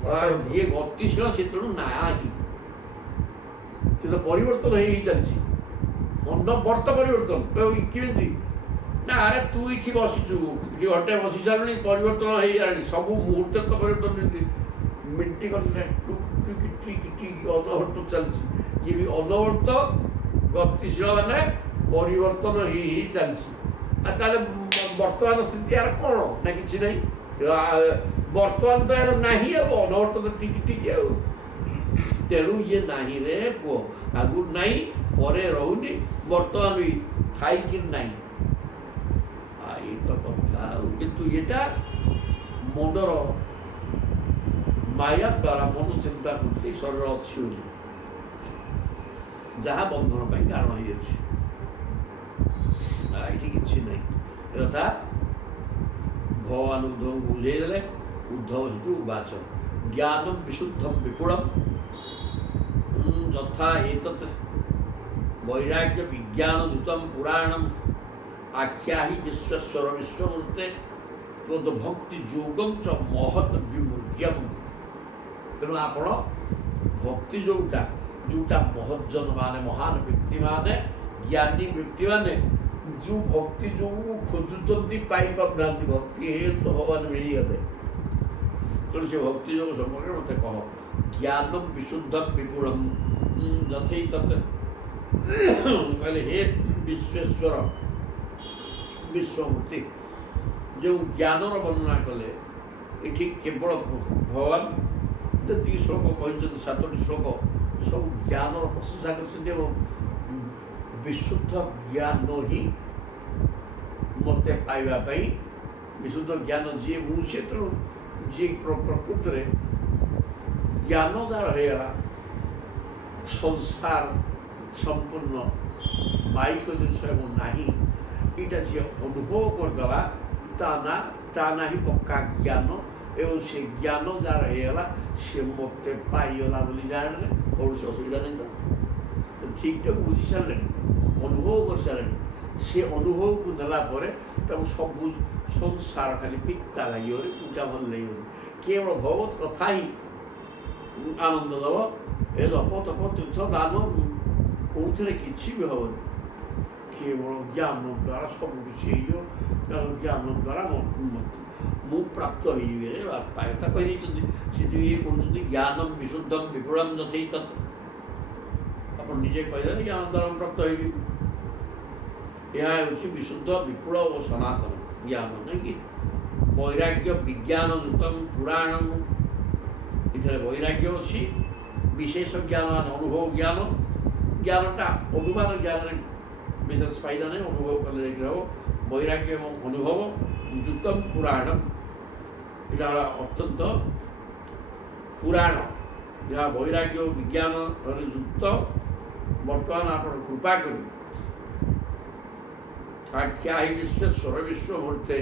ଆଉ ଯିଏ ଗତିଶୀଳ ସେ ତେଣୁ ନାହିଁ, ସେ ତ ପରିବର୍ତ୍ତନ ହେଇ ଚାଲିଛି। ଅନବରତ ପରିବର୍ତ୍ତନ କେମିତି? ନା ଆରେ ତୁ ଏଠି ବସିଛୁ, ଏଠି ଘଣ୍ଟେ ବସି ସାରିଲୁଣି, ପରିବର୍ତ୍ତନ ହେଇଗଲାଣି। ସବୁ ମୁହୂର୍ତ୍ତରେ ତ ପରିବର୍ତ୍ତନ ମିନିଟ୍ ଗଲେ ଅନବରତ ଚାଲିଛି। ଇଏ ବି ଅନବରତ ଗତିଶୀଳ, ମାନେ ପରିବର୍ତ୍ତନ ହେଇ ଚାଲିଛି। ଆଉ ତାହେଲେ ବର୍ତ୍ତମାନ ସ୍ଥିତି ୟାର କ'ଣ? ନା କିଛି ନାହିଁ। ବର୍ତ୍ତମାନ ତ ୟାର ନାହିଁ, ଆଉ ଅନବରତ ତ ଟିକି ଆଉ। ତେଣୁ ଇଏ ନାହିଁ ରେ ପୁଅ, ଆଗରୁ ନାହିଁ, ପରେ ରହୁନି, ବର୍ତ୍ତମାନ ବି ଥାଇକିରି ନାହିଁ। ଏଇ ତ କଥା ଆଉ। କିନ୍ତୁ ଏଇଟା ମନର ମାୟା ଦ୍ୱାରା ମନ ଚିନ୍ତା କରୁଛି ଏଇ ଶରୀର ଅଛି ବୋଲି, ଯାହା ବନ୍ଧନ ପାଇଁ କାରଣ ହେଇଯାଉଛି। ଏଇଠି କିଛି ନାହିଁ। ଏ କଥା ଭଗବାନ ଉଦ୍ଧବଙ୍କୁ ବୁଝେଇ ଦେଲେ। ଉଦ୍ଧବ ସେଠୁ ବାଚ ଜ୍ଞାନମ୍ ବିଶୁଦ୍ଧମ୍ ବିପୁଳମ୍ ଯଥା ଏତତ୍ ବୈରାଗ୍ୟ ବିଜ୍ଞାନ ଯୁତମ୍ ପୁରାଣମ୍ ଆଖ୍ୟାହି ବିଶ୍ୱେଶ୍ୱର ବିଶ୍ୱମୂର୍ତ୍ତେ ତଦ୍ଭକ୍ତି ଯୋଗମ୍ ଚ ମହତ୍ ବିମୂର୍ତ୍ୟମ୍। ତେଣୁ ଆପଣ ଭକ୍ତି ଯୋଉଟା ମହଜ୍ଜନ ମାନେ, ମହାନ ବ୍ୟକ୍ତିମାନେ, ଜ୍ଞାନୀ ବ୍ୟକ୍ତିମାନେ ଯେଉଁ ଭକ୍ତି ଯୋଗକୁ ଖୋଜୁଛନ୍ତି ପାଇପାରୁନାହାନ୍ତି, ଭକ୍ତି ହେତୁ ଭଗବାନ ମିଳିଗଲେ। ତେଣୁ ସେ ଭକ୍ତି ଯୋଗ ସମ୍ପର୍କରେ ମୋତେ କହ। ଜ୍ଞାନମ୍ ବିଶୁଦ୍ଧମ୍ ବିପୁଳମ୍ ଯଥୈତତ୍ କହିଲେ ହେ ବିଶ୍ୱେଶ୍ୱର ବିଶ୍ୱମୂର୍ତ୍ତି। ଯେଉଁ ଜ୍ଞାନର ବର୍ଣ୍ଣନା କଲେ ଏଠି କେବଳ ଭଗବାନ ଯେତିକି ଶ୍ଲୋକ କହିଛନ୍ତି, 7ଟି ଶ୍ଲୋକ, ସବୁ ଜ୍ଞାନର ପ୍ରଶଂସା କରିଛନ୍ତି। ଏବଂ ବିଶୁଦ୍ଧ ଜ୍ଞାନ ହିଁ ମୋତେ ପାଇବା ପାଇଁ, ବିଶୁଦ୍ଧ ଜ୍ଞାନ ଯିଏ ମୁଁ ସେ, ତେଣୁ ଯିଏ ପ୍ରକୃତରେ ଜ୍ଞାନ ଯାହାର ହେଇଗଲା, ସଂସାର ସମ୍ପୂର୍ଣ୍ଣ ମାଇକ ଜିନିଷ ଏବଂ ନାହିଁ, ଏଇଟା ଯିଏ ଅନୁଭବ କରିଦେଲା, ତା ନା ହିଁ ପକ୍କା ଜ୍ଞାନ। ଏବଂ ସେ ଜ୍ଞାନ ଯାହାର ହେଇଗଲା, ସେ ମୋତେ ପାଇଗଲା ବୋଲି ଜାଣିଲେ କୌଣସି ଅସୁବିଧା ନାହିଁ। ତ ଠିକ୍ଟାକୁ ବୁଝି ସାରିଲେଣି, ଅନୁଭବ କରିସାରିଲେଣି। ସେ ଅନୁଭବକୁ ନେଲା ପରେ ତାକୁ ସବୁ ସଂସାର ଖାଲି ପିତା ଲାଗିବନି, ପୂଜା ଭଲ ଲାଗିବନି। କେବଳ ଭଗବତ କଥା ହିଁ ଆନନ୍ଦ ଦେବ। ଏ ଜପ ତପ ତୀର୍ଥ ଦାନ କେଉଁଥିରେ କିଛି ବି ହେବନି। କେବଳ ଜ୍ଞାନ ଦ୍ୱାରା ସବୁ କିଛି ହେଇଯିବ। କାରଣ ଜ୍ଞାନ ଦ୍ୱାରା ମୁଁ ପ୍ରାପ୍ତ ହେଇଯିବି। ବାପା କଥା କହିଦେଇଛନ୍ତି। ସେଥିପାଇଁ ଇଏ କହୁଛନ୍ତି ଜ୍ଞାନମ୍ ବିଶୁଦ୍ଧମ୍ ବିପୁଳମ୍ ଯଥୈତତ୍। ଆପଣ ନିଜେ କହିଦେଲେ ଜ୍ଞାନ ଦ୍ୱାରା ମୁଁ ପ୍ରାପ୍ତ ହେଇଯିବି। ଏହା ହେଉଛି ବିଶୁଦ୍ଧ, ବିପୁଳ ଓ ସନାତନ ଜ୍ଞାନ, ନାଇଁ କି? ବୈରାଗ୍ୟ ବିଜ୍ଞାନ ଯୁକ୍ତମ୍ ପୁରାଣମ୍। ଏଥିରେ ବୈରାଗ୍ୟ ଅଛି, ବିଶେଷ ଜ୍ଞାନ ମାନେ ଅନୁଭବ ଜ୍ଞାନ। ଜ୍ଞାନଟା ଅନୁମାନ ଜ୍ଞାନରେ ବିଶେଷ ଫାଇଦା ନାହିଁ, ଅନୁଭବ କଲେ ଯାଇକି ହେବ। ବୈରାଗ୍ୟ ଏବଂ ଅନୁଭବ ଯୁକ୍ତମ୍ ପୁରାଣମ୍, ଏଇଟା ଅତ୍ୟନ୍ତ ପୁରାଣ, ଯାହା ବୈରାଗ୍ୟ ଓ ବିଜ୍ଞାନରେ ଯୁକ୍ତ। ବର୍ତ୍ତମାନ ଆପଣ କୃପା କରି ଆଖ୍ୟା ହି ବିଶ୍ୱେଶ୍ୱର ବିଶ୍ୱମୂର୍ତ୍ତେ,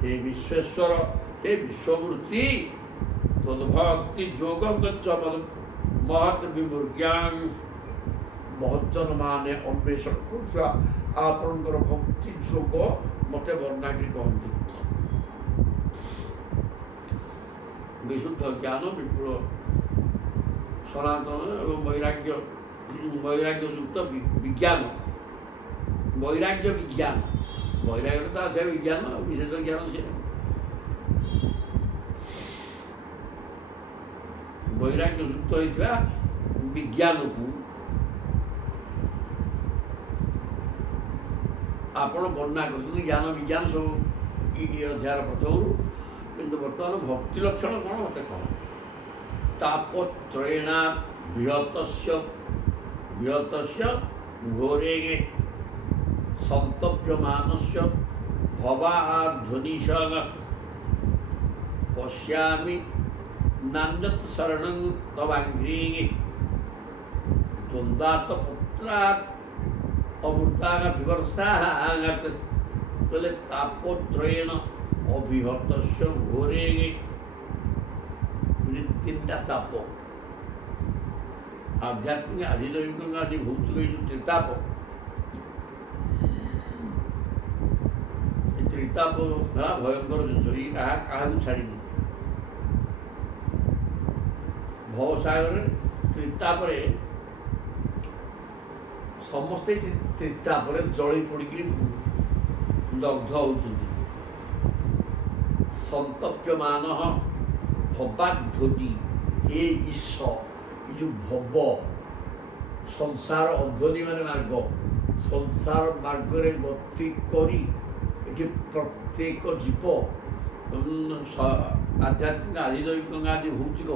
ହେ ବିଶ୍ୱେଶ୍ୱର, ହେ ବିଶ୍ୱମୂର୍ତ୍ତି, ତଦ୍ଭକ୍ତି ଯୋଗଂ ଗଚ୍ଛ ମହତ୍ ବିମୂର୍ତ୍ୟାଂ। ମହଜ୍ଜନ ମାନେ ଅନ୍ୱେଷଣ କରୁଥିବା ଆପଣଙ୍କର ଭକ୍ତି ଯୋଗ ମୋତେ ବର୍ଣ୍ଣନା କରି କହନ୍ତି। ବିଶୁଦ୍ଧ ଜ୍ଞାନ, ବିପୁଳ ସନାତନ ଏବଂ ବୈରାଗ୍ୟ ଯୁକ୍ତ ବିଜ୍ଞାନ, ବୈରାଗ୍ୟ ବିଜ୍ଞାନ, ବୈରାଗ୍ୟ ତ ସେ ବିଜ୍ଞାନ, ବିଶେଷ ଜ୍ଞାନ ସେ ବୈରାଗ୍ୟ ଯୁକ୍ତ ହୋଇଥିବା ବିଜ୍ଞାନକୁ ଆପଣ ବର୍ଣ୍ଣନା କରୁଛନ୍ତି ଜ୍ଞାନ ବିଜ୍ଞାନ ସବୁ ଅଧ୍ୟାୟର ପ୍ରଥମରୁ। କିନ୍ତୁ ବର୍ତ୍ତମାନ ଭକ୍ତି ଲକ୍ଷଣ କ'ଣ ମୋତେ କହ। ତାପତ୍ରୟେଣା ବିହତସ୍ୟ ଘୋରେ ସନ୍ତପ୍ୟମାନସ୍ୟ ଭବାଧ୍ୱନିଶଃ ପଶ୍ୟାମି ନାନ୍ୟତ୍ ଶରଣଂ ତବାଙ୍ଘ୍ରିଃ ଦ୍ୱନ୍ଦ୍ୱାତ୍ ପତ୍ରାତ୍ ଅମୃତାଃ ବିଭର୍ଷାଃ। କହିଲେ ତାପତ୍ରୟେଣ ଅବିହତସ୍ୟ ଘୋରେ, ତିନିଟା ତାପ, ଆଧ୍ୟାତ୍ମିକ ଆଜି ଦୈବିକ ଆଜି ଭୌତିକ ଏଇ ଯେଉଁ ତ୍ରିତାପ, ଏ ତ୍ରିତାପ ହେଲା ଭୟଙ୍କର ଜିନିଷ। ଇଏ କାହାକୁ ଛାଡ଼ିନି। ଭବସାଗରରେ ତ୍ରିତାପରେ ସମସ୍ତେ ତ୍ରିତାପରେ ଜଳି ପଡ଼ିକିରି ଦଗ୍ଧ ହେଉଛନ୍ତି। ସନ୍ତପ୍ୟମାନ ଭବାଧ୍ୱନି, ହେ ଈଶ, ଏ ଯେଉଁ ଭବ ସଂସାର ଅଧ୍ୱନି ମାନେ ମାର୍ଗ, ସଂସାର ମାର୍ଗରେ ଗତି କରି ଏଠି ପ୍ରତ୍ୟେକ ଜୀବ ଆଧ୍ୟାତ୍ମିକ ଆଜି ଦୈବିକ ଆଜି ଭୌତିକ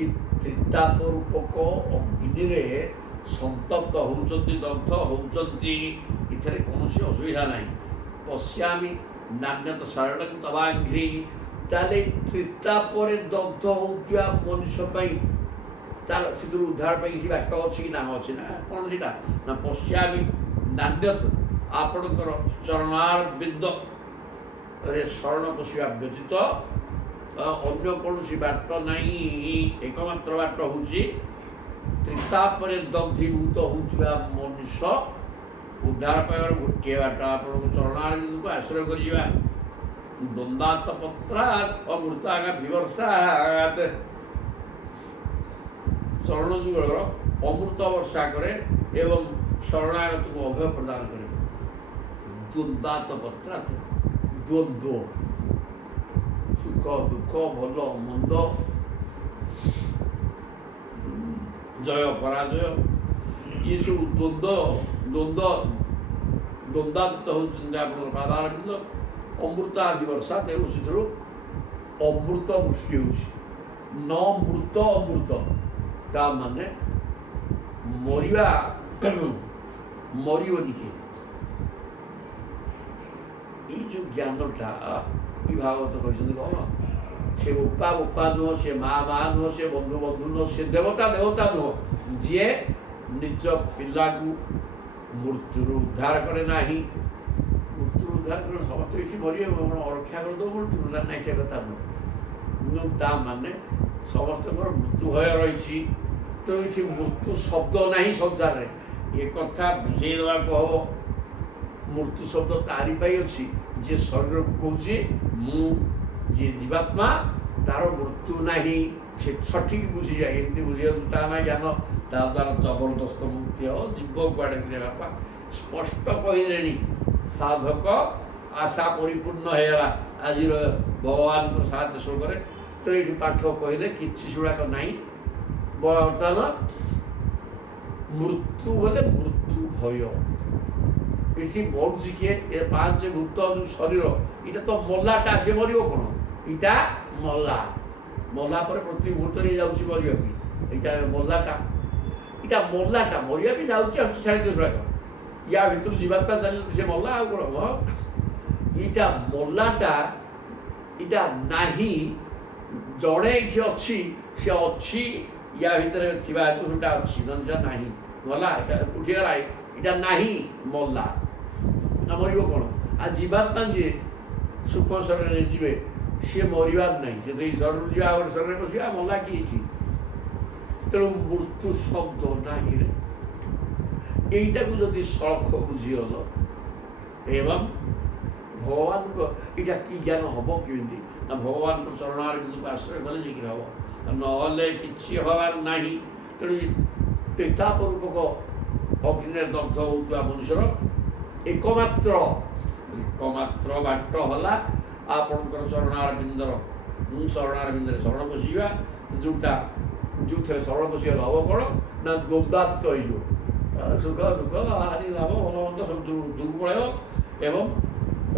ଏ ତ୍ରିତାପ ରୂପକ ଅଗ୍ନିରେ ସନ୍ତପ୍ତ ହେଉଛନ୍ତି, ଦଗ୍ଧ ହେଉଛନ୍ତି। ଏଥିରେ କୌଣସି ଅସୁବିଧା ନାହିଁ। ପଶ୍ୟାମି ନାନ୍ୟତ୍ ଶରଣଂ ତବାଙ୍ଘ୍ରିଃ। ତାହେଲେ ତ୍ରିତାପରେ ଦଗ୍ଧ ହେଉଥିବା ମଣିଷ ପାଇଁ ତାର ସେଥିରୁ ଉଦ୍ଧାର ପାଇଁ କିଛି ବାଟ ଅଛି କି ନା ଅଛି ନା କ'ଣ ସେଇଟା ନା ପଶ୍ୟାମି ନାନ୍ୟତ୍, ଆପଣଙ୍କର ଚରଣାରବିନ୍ଦରେ ଶରଣ ପଶିବା ବ୍ୟତୀତ ଅନ୍ୟ କୌଣସି ବାଟ ନାହିଁ। ଏକମାତ୍ର ବାଟ ହେଉଛି ତ୍ରିତାପରେ ଦଗ୍ଧୀଭୂତ ହେଉଥିବା ମଣିଷ ଉଦ୍ଧାର ପାଇବାର ଗୋଟିଏ ବାଟ ଆପଣଙ୍କୁ ଚରଣାରବିନ୍ଦକୁ ଆଶ୍ରୟ କରିଯିବା। ଦ୍ୱନ୍ଦ୍ୱାତ୍ ପତ୍ରାତ୍ ଅମୃତାଃ ବିଭର୍ଷାଃ। ଚରଣ ଯୁଗଳର ଅମୃତ ବର୍ଷା କରେ ଏବଂ ଶରଣାଗତକୁ ଅଭୟ ପ୍ରଦାନ କରେ। ଦ୍ୱନ୍ଦ୍ୱାତ୍ ପତ୍ରାତ୍, ଦ୍ୱନ୍ଦ୍ୱ, ସୁଖ ଦୁଃଖ, ଭଲ ମନ୍ଦ, ଜୟ ପରାଜୟ, ଏସବୁ ଦ୍ୱନ୍ଦ୍ୱାତୀତ ହେଉଛନ୍ତି ଆପଣଙ୍କ ପାଦାରବିନ୍ଦ। ଅମୃତ ଆଦି ବର୍ଷା ତେଣୁ ସେଥିରୁ ଅମୃତ ବୃଷ୍ଟି ହେଉଛି। ନ ମୃତ ଅମୃତ, ତା ମାନେ ମରିବନି କିଏ। ଏଇ ଯେଉଁ ଜ୍ଞାନଟା ଏ ଭାଗବତ କହିଛନ୍ତି କ'ଣ, ସେ ବୋପା ନୁହଁ, ସେ ମା ନୁହଁ, ସେ ବନ୍ଧୁ ନୁହଁ, ସେ ଦେବତା ନୁହଁ, ଯିଏ ନିଜ ପିଲାକୁ ମୃତ୍ୟୁରୁ ଉଦ୍ଧାର କରେ ନାହିଁ। ମୃତ୍ୟୁରୁ ଉଦ୍ଧାର କରେ ସମସ୍ତେ ଏଠି ମରିବେ, ରକ୍ଷା କରିଦେବ ମୃତ୍ୟୁରୁ, ନାହିଁ ସେ କଥା ନୁହଁ। କିନ୍ତୁ ତା ମାନେ ସମସ୍ତଙ୍କର ମୃତ୍ୟୁ ଭୟ ରହିଛି। ତେଣୁ ଏଠି ମୃତ୍ୟୁ ଶବ୍ଦ ନାହିଁ ସଂସାରରେ। ଏ କଥା ବୁଝେଇ ଦେବାକୁ ହବ। ମୃତ୍ୟୁ ଶବ୍ଦ ତାରି ପାଇଁ ଅଛି ଯିଏ ଶରୀରକୁ କହୁଛି ମୁଁ, ଯିଏ ଜୀବାତ୍ମା ତାର ମୃତ୍ୟୁ ନାହିଁ। ସେ ସଠିକ୍ ବୁଝିଯାଏ। ଏମିତି ବୁଝିଯାଉଛି ତା ନା ଜ୍ଞାନ, ତା ଦ୍ୱାରା ଜବରଦସ୍ତ ମୁକ୍ତି ହେବ। ଜୀବ କୁଆଡ଼େ ବାପା ସ୍ପଷ୍ଟ କହିଲେଣି। ସାଧକ ଆଶା ପରିପୂର୍ଣ୍ଣ ହେଇଗଲା ଆଜିର ଭଗବାନଙ୍କ ସାହାଯ୍ୟ ଶ୍ଲୋକରେ। ତ ଏଇଠି ପାଠ କହିଲେ କିଛି ସେଗୁଡ଼ାକ ନାହିଁ। ବର୍ତ୍ତମାନ ମୃତ୍ୟୁ ବୋଲେ ମୃତ୍ୟୁ ଭୟ। ଏଠି ମରୁଛି କିଏ? ଏ ପାଞ୍ଚ ଭୂତ ଯେଉଁ ଶରୀର, ଏଇଟା ତ ମଲାଟା, ସେ ମରିବ କ'ଣ? ଏଇଟା ମଲା ପରେ ପ୍ରତି ମୁହୂର୍ତ୍ତରେ ଯାଉଛି ମରିବା ପାଇଁ। ଏଇଟା ମଲାଟା ମରିବା ପାଇଁ ଯାଉଛି, ଆସୁଛି ଛାଡ଼ି ଦେଉଥିଲା। ୟା ଭିତରୁ ଜୀବାତ୍ମା ଚାଲିଲେ ସେ ମଲା, ଆଉ କ'ଣ? ଏଇଟା ମଲାଟା, ଏଇଟା ନାହିଁ। ଜଣେ ଏଇଠି ଅଛି, ସେ ଅଛି ୟା ଭିତରେ ଥିବା ହେତୁ ସେଟା ଅଛି, ନହେଲେ ନାହିଁ। ଗଲା, ଏଇଟା ଉଠିଗଲା, ଏଇଟା ନାହିଁ, ମଲା। ନା ମରିବ କ'ଣ? ଆଉ ଜୀବାତ୍ମା ଯିଏ ସୁଖ ଶରୀରରେ ଯିବେ, ସିଏ ମରିବାର ନାହିଁ। ସେ ତ ଏଇ ଶରୀରରୁ ଯିବା, ଆଉ ଶରୀରରେ ବସିବା, ମଲା କି ଏଠି। ତେଣୁ ମୃତ୍ୟୁ ଶବ୍ଦ ନାହିଁ। এইটাকে যদি সলখ বুঝিগল এবং ভগবানଙ୍କ এটা কি জ্ঞাନ ହେବ କେମିତି ନା ଭଗବାନଙ୍କ ଚରଣରେ କିନ୍ତୁ ଆଶ୍ରୟ କଲେ ଯାଇକି ହେବ, ନହେଲେ କିଛି ହେବାର ନାହିଁ। ତେଣୁ ତ୍ରିତାପ ରୂପକ ଅଗ୍ନିରେ ଦଗ୍ଧ ହେଉଥିବା ମଣିଷର एकमात्र बाट होला आपणकर शरणारविंदर शरणारविंदर शरण पशिवा जोटा जो शरण पशिवा लाभ कौन ना द्वंद्वातीत हो सुख दुख हानि लाभ भल मंद सब दूर पड़े एवं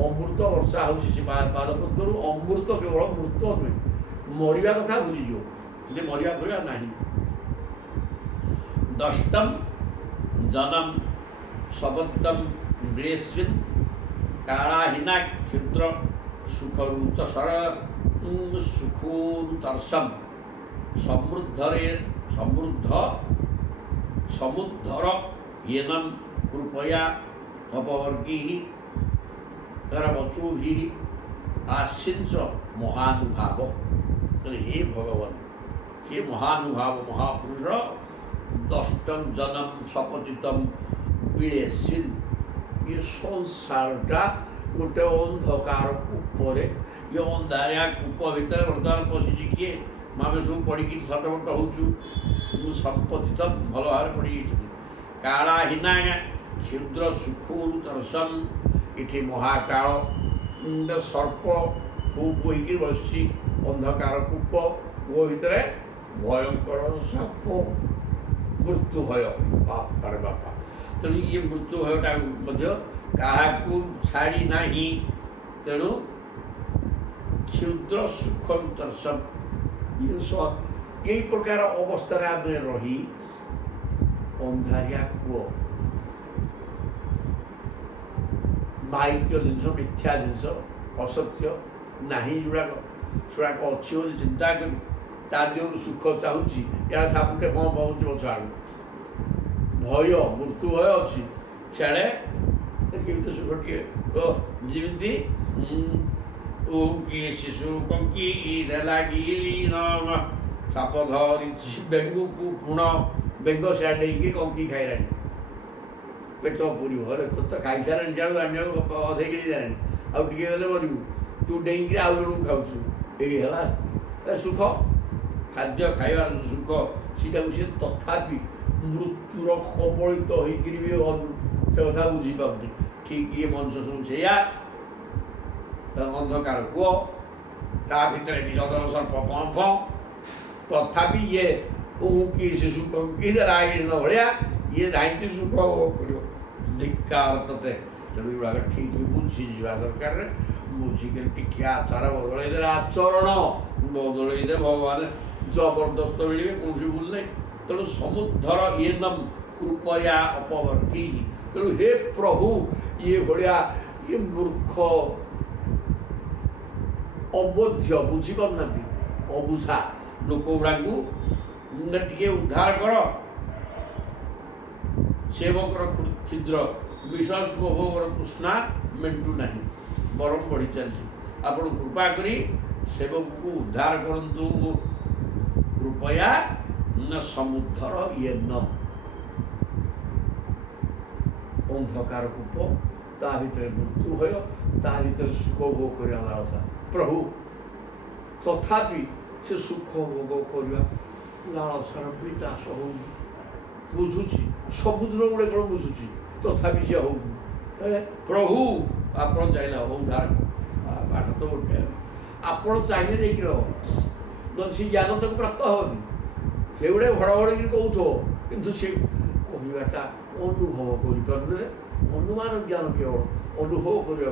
अमृत वर्षा हो पाद पद्म अमृत केवल मृत नुहे मरिया कथा भूलीज मरिया भूलिया ना दष्टम जनम सबद्धम ब्रेस्विन कालाहीना क्षुद्र सुखरूत सर सुखोरुतर्षम समृद्ध समुद्धर येनम कृपया अपवर्गी वचुभि आशिंच महानुभाव। हे भगवान हे महानुभाव महापुरुष दष्टम जनम सपतितम विलेसिन ये संसारटा गोटे अंधकार कूपर ये अंधारिया कूप भितर बर्तमान पशिची किए आम सब पड़ी छटपट हो संपतित भल भाव पड़ी कालाहीना क्षुद्र सुखोरुतर्षम इठी महाकाल सर्प खूब बोईक बसी अंधकार कूप वो भितर भयंकर साप मृत्यु भय बापा बापा तेणु ये मृत्यु भयटा क्या छाड़ी ना तेणु क्षुद्र सुख दर्शन यही प्रकार अवस्था आम रही अंधारिया कूओ माइक जिनस मिथ्या जिनस असत्य नहीं जोड़ाक अच्छी बोली चिंता करी तादियों सुख चाहूँगी या सापुटे कौन पाँच पछ आड़ भय मृत्यु भय अच्छी सियाड़े केमी सुख टे जमी किए शिशु कंकी लगी साप धरी बेंगू को पुण बेंग सियाड़े कंकी खाइला पेट पूरी अरे तो खाई सारे जाड़ू आने अधे कि जाने आउ टे गले मरु तू डेईक आउ जन खाऊ ये सुख खाद्य खाइबार सुख सीटा सी तथापि मृत्युर कबलित होकर भी से कथा बुझीपारे ठीक ये मनुष्य सब से अंधकार कूओ ता भीतर विषधर सर्प पंप तथापि ये कि शिशु कंकी न भाया ये धाई सुख कर धिक्कार तते तेणु युवाक ठीक बुझीजा दरकार बुझिक टिके आचार बदल आचरण बदल भगवान जबरदस्त मिले कौन भूल नहीं तेणु समुद्धर ये नम कृपया अपवर्गी तेणु हे प्रभु ये भाया ये मूर्ख अबोध्य बुझीपार अबुझा लोक गुड़ा टे उद्धार कर सेवकर क्षुद्र विश्वास भोगर तृष्णा मेटू ना बरम बढ़ी चलती आपण कृपा करी सेवक को उद्धार करंतु कृपया न समुद्धर ये न अंधकार कूप ता भीतर मृत्यु भय ता भीतर सुख भोग कर लालसा प्रभु तथापि से सुख भोग करवा लालसार विनाश हो बुझुची समुद्र गुड़े कौन बुझुची तथापि सी हो प्रभु आप चाहिए उद्धार बाट तो गोटे आप चाहिए देखिए रह सी ज्ञान तक प्राप्त हेनी से गुड़े भड़भड़ कौथ कि सी कहवाटा अनुभव कर अनुमान ज्ञान केवल अनुभव करने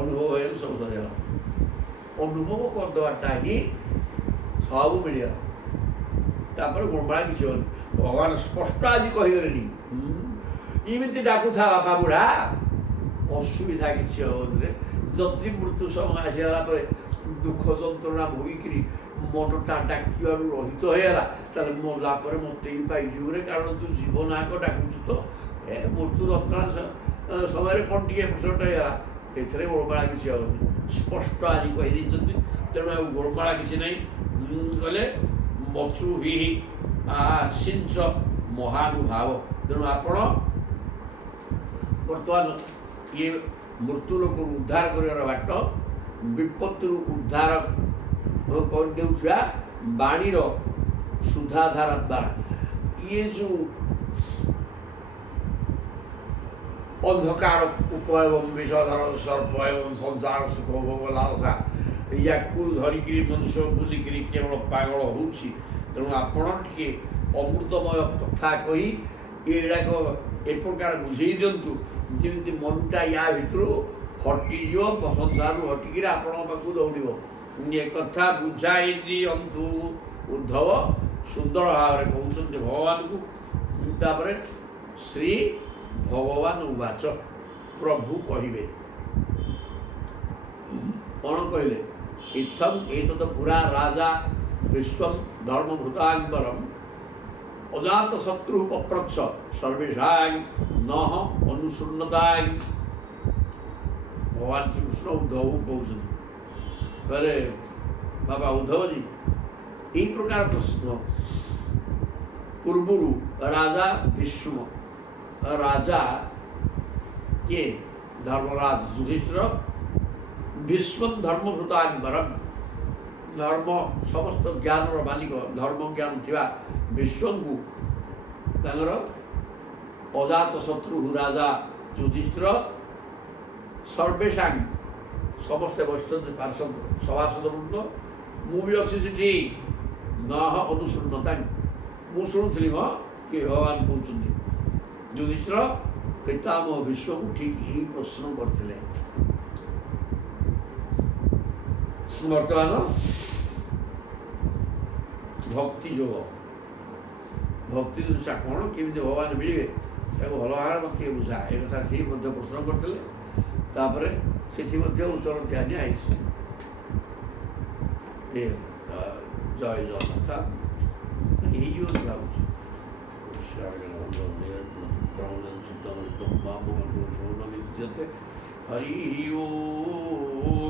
अनुभव है सब सर अनुभव करदेटा ही सब मिलगा तापर गुणमाला किसी भगवान स्पष्ट आज कहीगले इमती डाकू था बापा बुढ़ा असुविधा किसी हे जदि मृत्यु समय आसगला दुख जंत्रणा भोगिकी मनटा डाकवा रहित होगा मरला मत पाइजे कारण तू जीवन आग डाकुचु तो ए मृत्यु जंत्रणा समय कौन टे एपिसोड होगा एथरे गोलमाला किसी हेनी स्पष्ट आज कहीदे तेणु गोलमाला किसी ना गले मचु भी आशिंच महानुभाव तेणु आपण बर्तमान ये मृत्यु लोक उद्धार कर बाट विपत्ति उद्धार कर बाणीर सुधाधारा द्वारा ये जो ଅନ୍ଧକାର କୂପ ଏବଂ ବିଷଧର ସର୍ପ ଏବଂ ସଂସାର ସୁଖ ଭୋଗ ଲାଳସା ୟାକୁ ଧରିକିରି ମନୁଷ୍ୟ ବୁଲିକିରି କେବଳ ପାଗଳ ହେଉଛି। ତେଣୁ ଆପଣ ଟିକେ ଅମୃତମୟ କଥା କହି ଏଗୁଡ଼ାକ ଏ ପ୍ରକାର ବୁଝେଇ ଦିଅନ୍ତୁ ଯେମିତି ମନଟା ୟା ଭିତରୁ ହଟିଯିବ, ସଂସାରରୁ ହଟିକିରି ଆପଣଙ୍କ ପାଖକୁ ଦୌଡ଼ିବ। ଏ କଥା ବୁଝାଇ ଦିଅନ୍ତୁ। ଉଦ୍ଧବ ସୁନ୍ଦର ଭାବରେ କହୁଛନ୍ତି ଭଗବାନଙ୍କୁ। ତାପରେ ଶ୍ରୀ ଭଗବାନ ଉବାଚ, ପ୍ରଭୁ କହିବେ କ'ଣ କହିଲେ? ଇଥମ୍ ଏତତ ପୁରା ରାଜା ବିଶ୍ୱଂ ଧର୍ମଭୂତାଙ୍ଗବରମ୍ ଅଜାତ ଶତ୍ରୁ ପପ୍ରଚ୍ଛ ସର୍ବେଷାଂ ନଃ ଅନୁଶୃଣ୍ଣତାଂ। ଭଗବାନ ଶ୍ରୀକୃଷ୍ଣ ଉଦ୍ଧବକୁ କହୁଛନ୍ତି, କହିଲେ ବାବା ଉଦ୍ଧବଜୀ এই প্রকার প্রশ্ন ପୂର୍ବରୁ ରାଜା ଭୀଷ୍ମ, ରାଜା କିଏ? ଧର୍ମରାଜ ଯୁଧିଷ୍ଠିର, ଭୀଷ୍ମ ଧର୍ମଭୂତାଙ୍ଗବରମ୍, ଧର୍ମ ସମସ୍ତ ଜ୍ଞାନର ମାଲିକ, ଧର୍ମ ଜ୍ଞାନ ଥିବା ଭୀଷ୍ମଙ୍କୁ ତାଙ୍କର ଅଜାତ ଶତ୍ରୁ ରାଜା ଯୁଧିଷ୍ଠିର ସର୍ବେଷାଂ ସମସ୍ତେ ବସିଛନ୍ତି ପାର୍ଶ୍ୱଦ ସଭାସଦ ବୃନ୍ଦ, ମୁଁ ବି ଅଛି ସେଠି। ନଃ ଅନୁଶୃଣ୍ଣତା, ମୁଁ ଶୁଣୁଥିଲି ମ କିଏ ଭଗବାନ କହୁଛନ୍ତି। ଯୁଧିଷ୍ଠିର ପିତାମହ ଭୀଷ୍ମକୁ ଠିକ୍ ଏହି ପ୍ରଶ୍ନ କରିଥିଲେ। ବର୍ତ୍ତମାନ ଭକ୍ତି ଯୋଗ, ଭକ୍ତି ଦୃଷ୍ଟା କ'ଣ କେମିତି ଭଗବାନ ମିଳିବେ ତାକୁ ଭଲ ଭାବରେ ମୋତେ ଟିକେ ବୁଝା, ଏ କଥା ସେ ମଧ୍ୟ ପ୍ରଶ୍ନ କରିଥିଲେ। ତାପରେ ସେଠି ମଧ୍ୟ ଉତ୍ତର ଦିଆଯାଇଛି। ଜୟ ଜଗନ୍ନାଥ ହେଇଯିବ ଭାବୁଛି। ହରି ଓମ୍।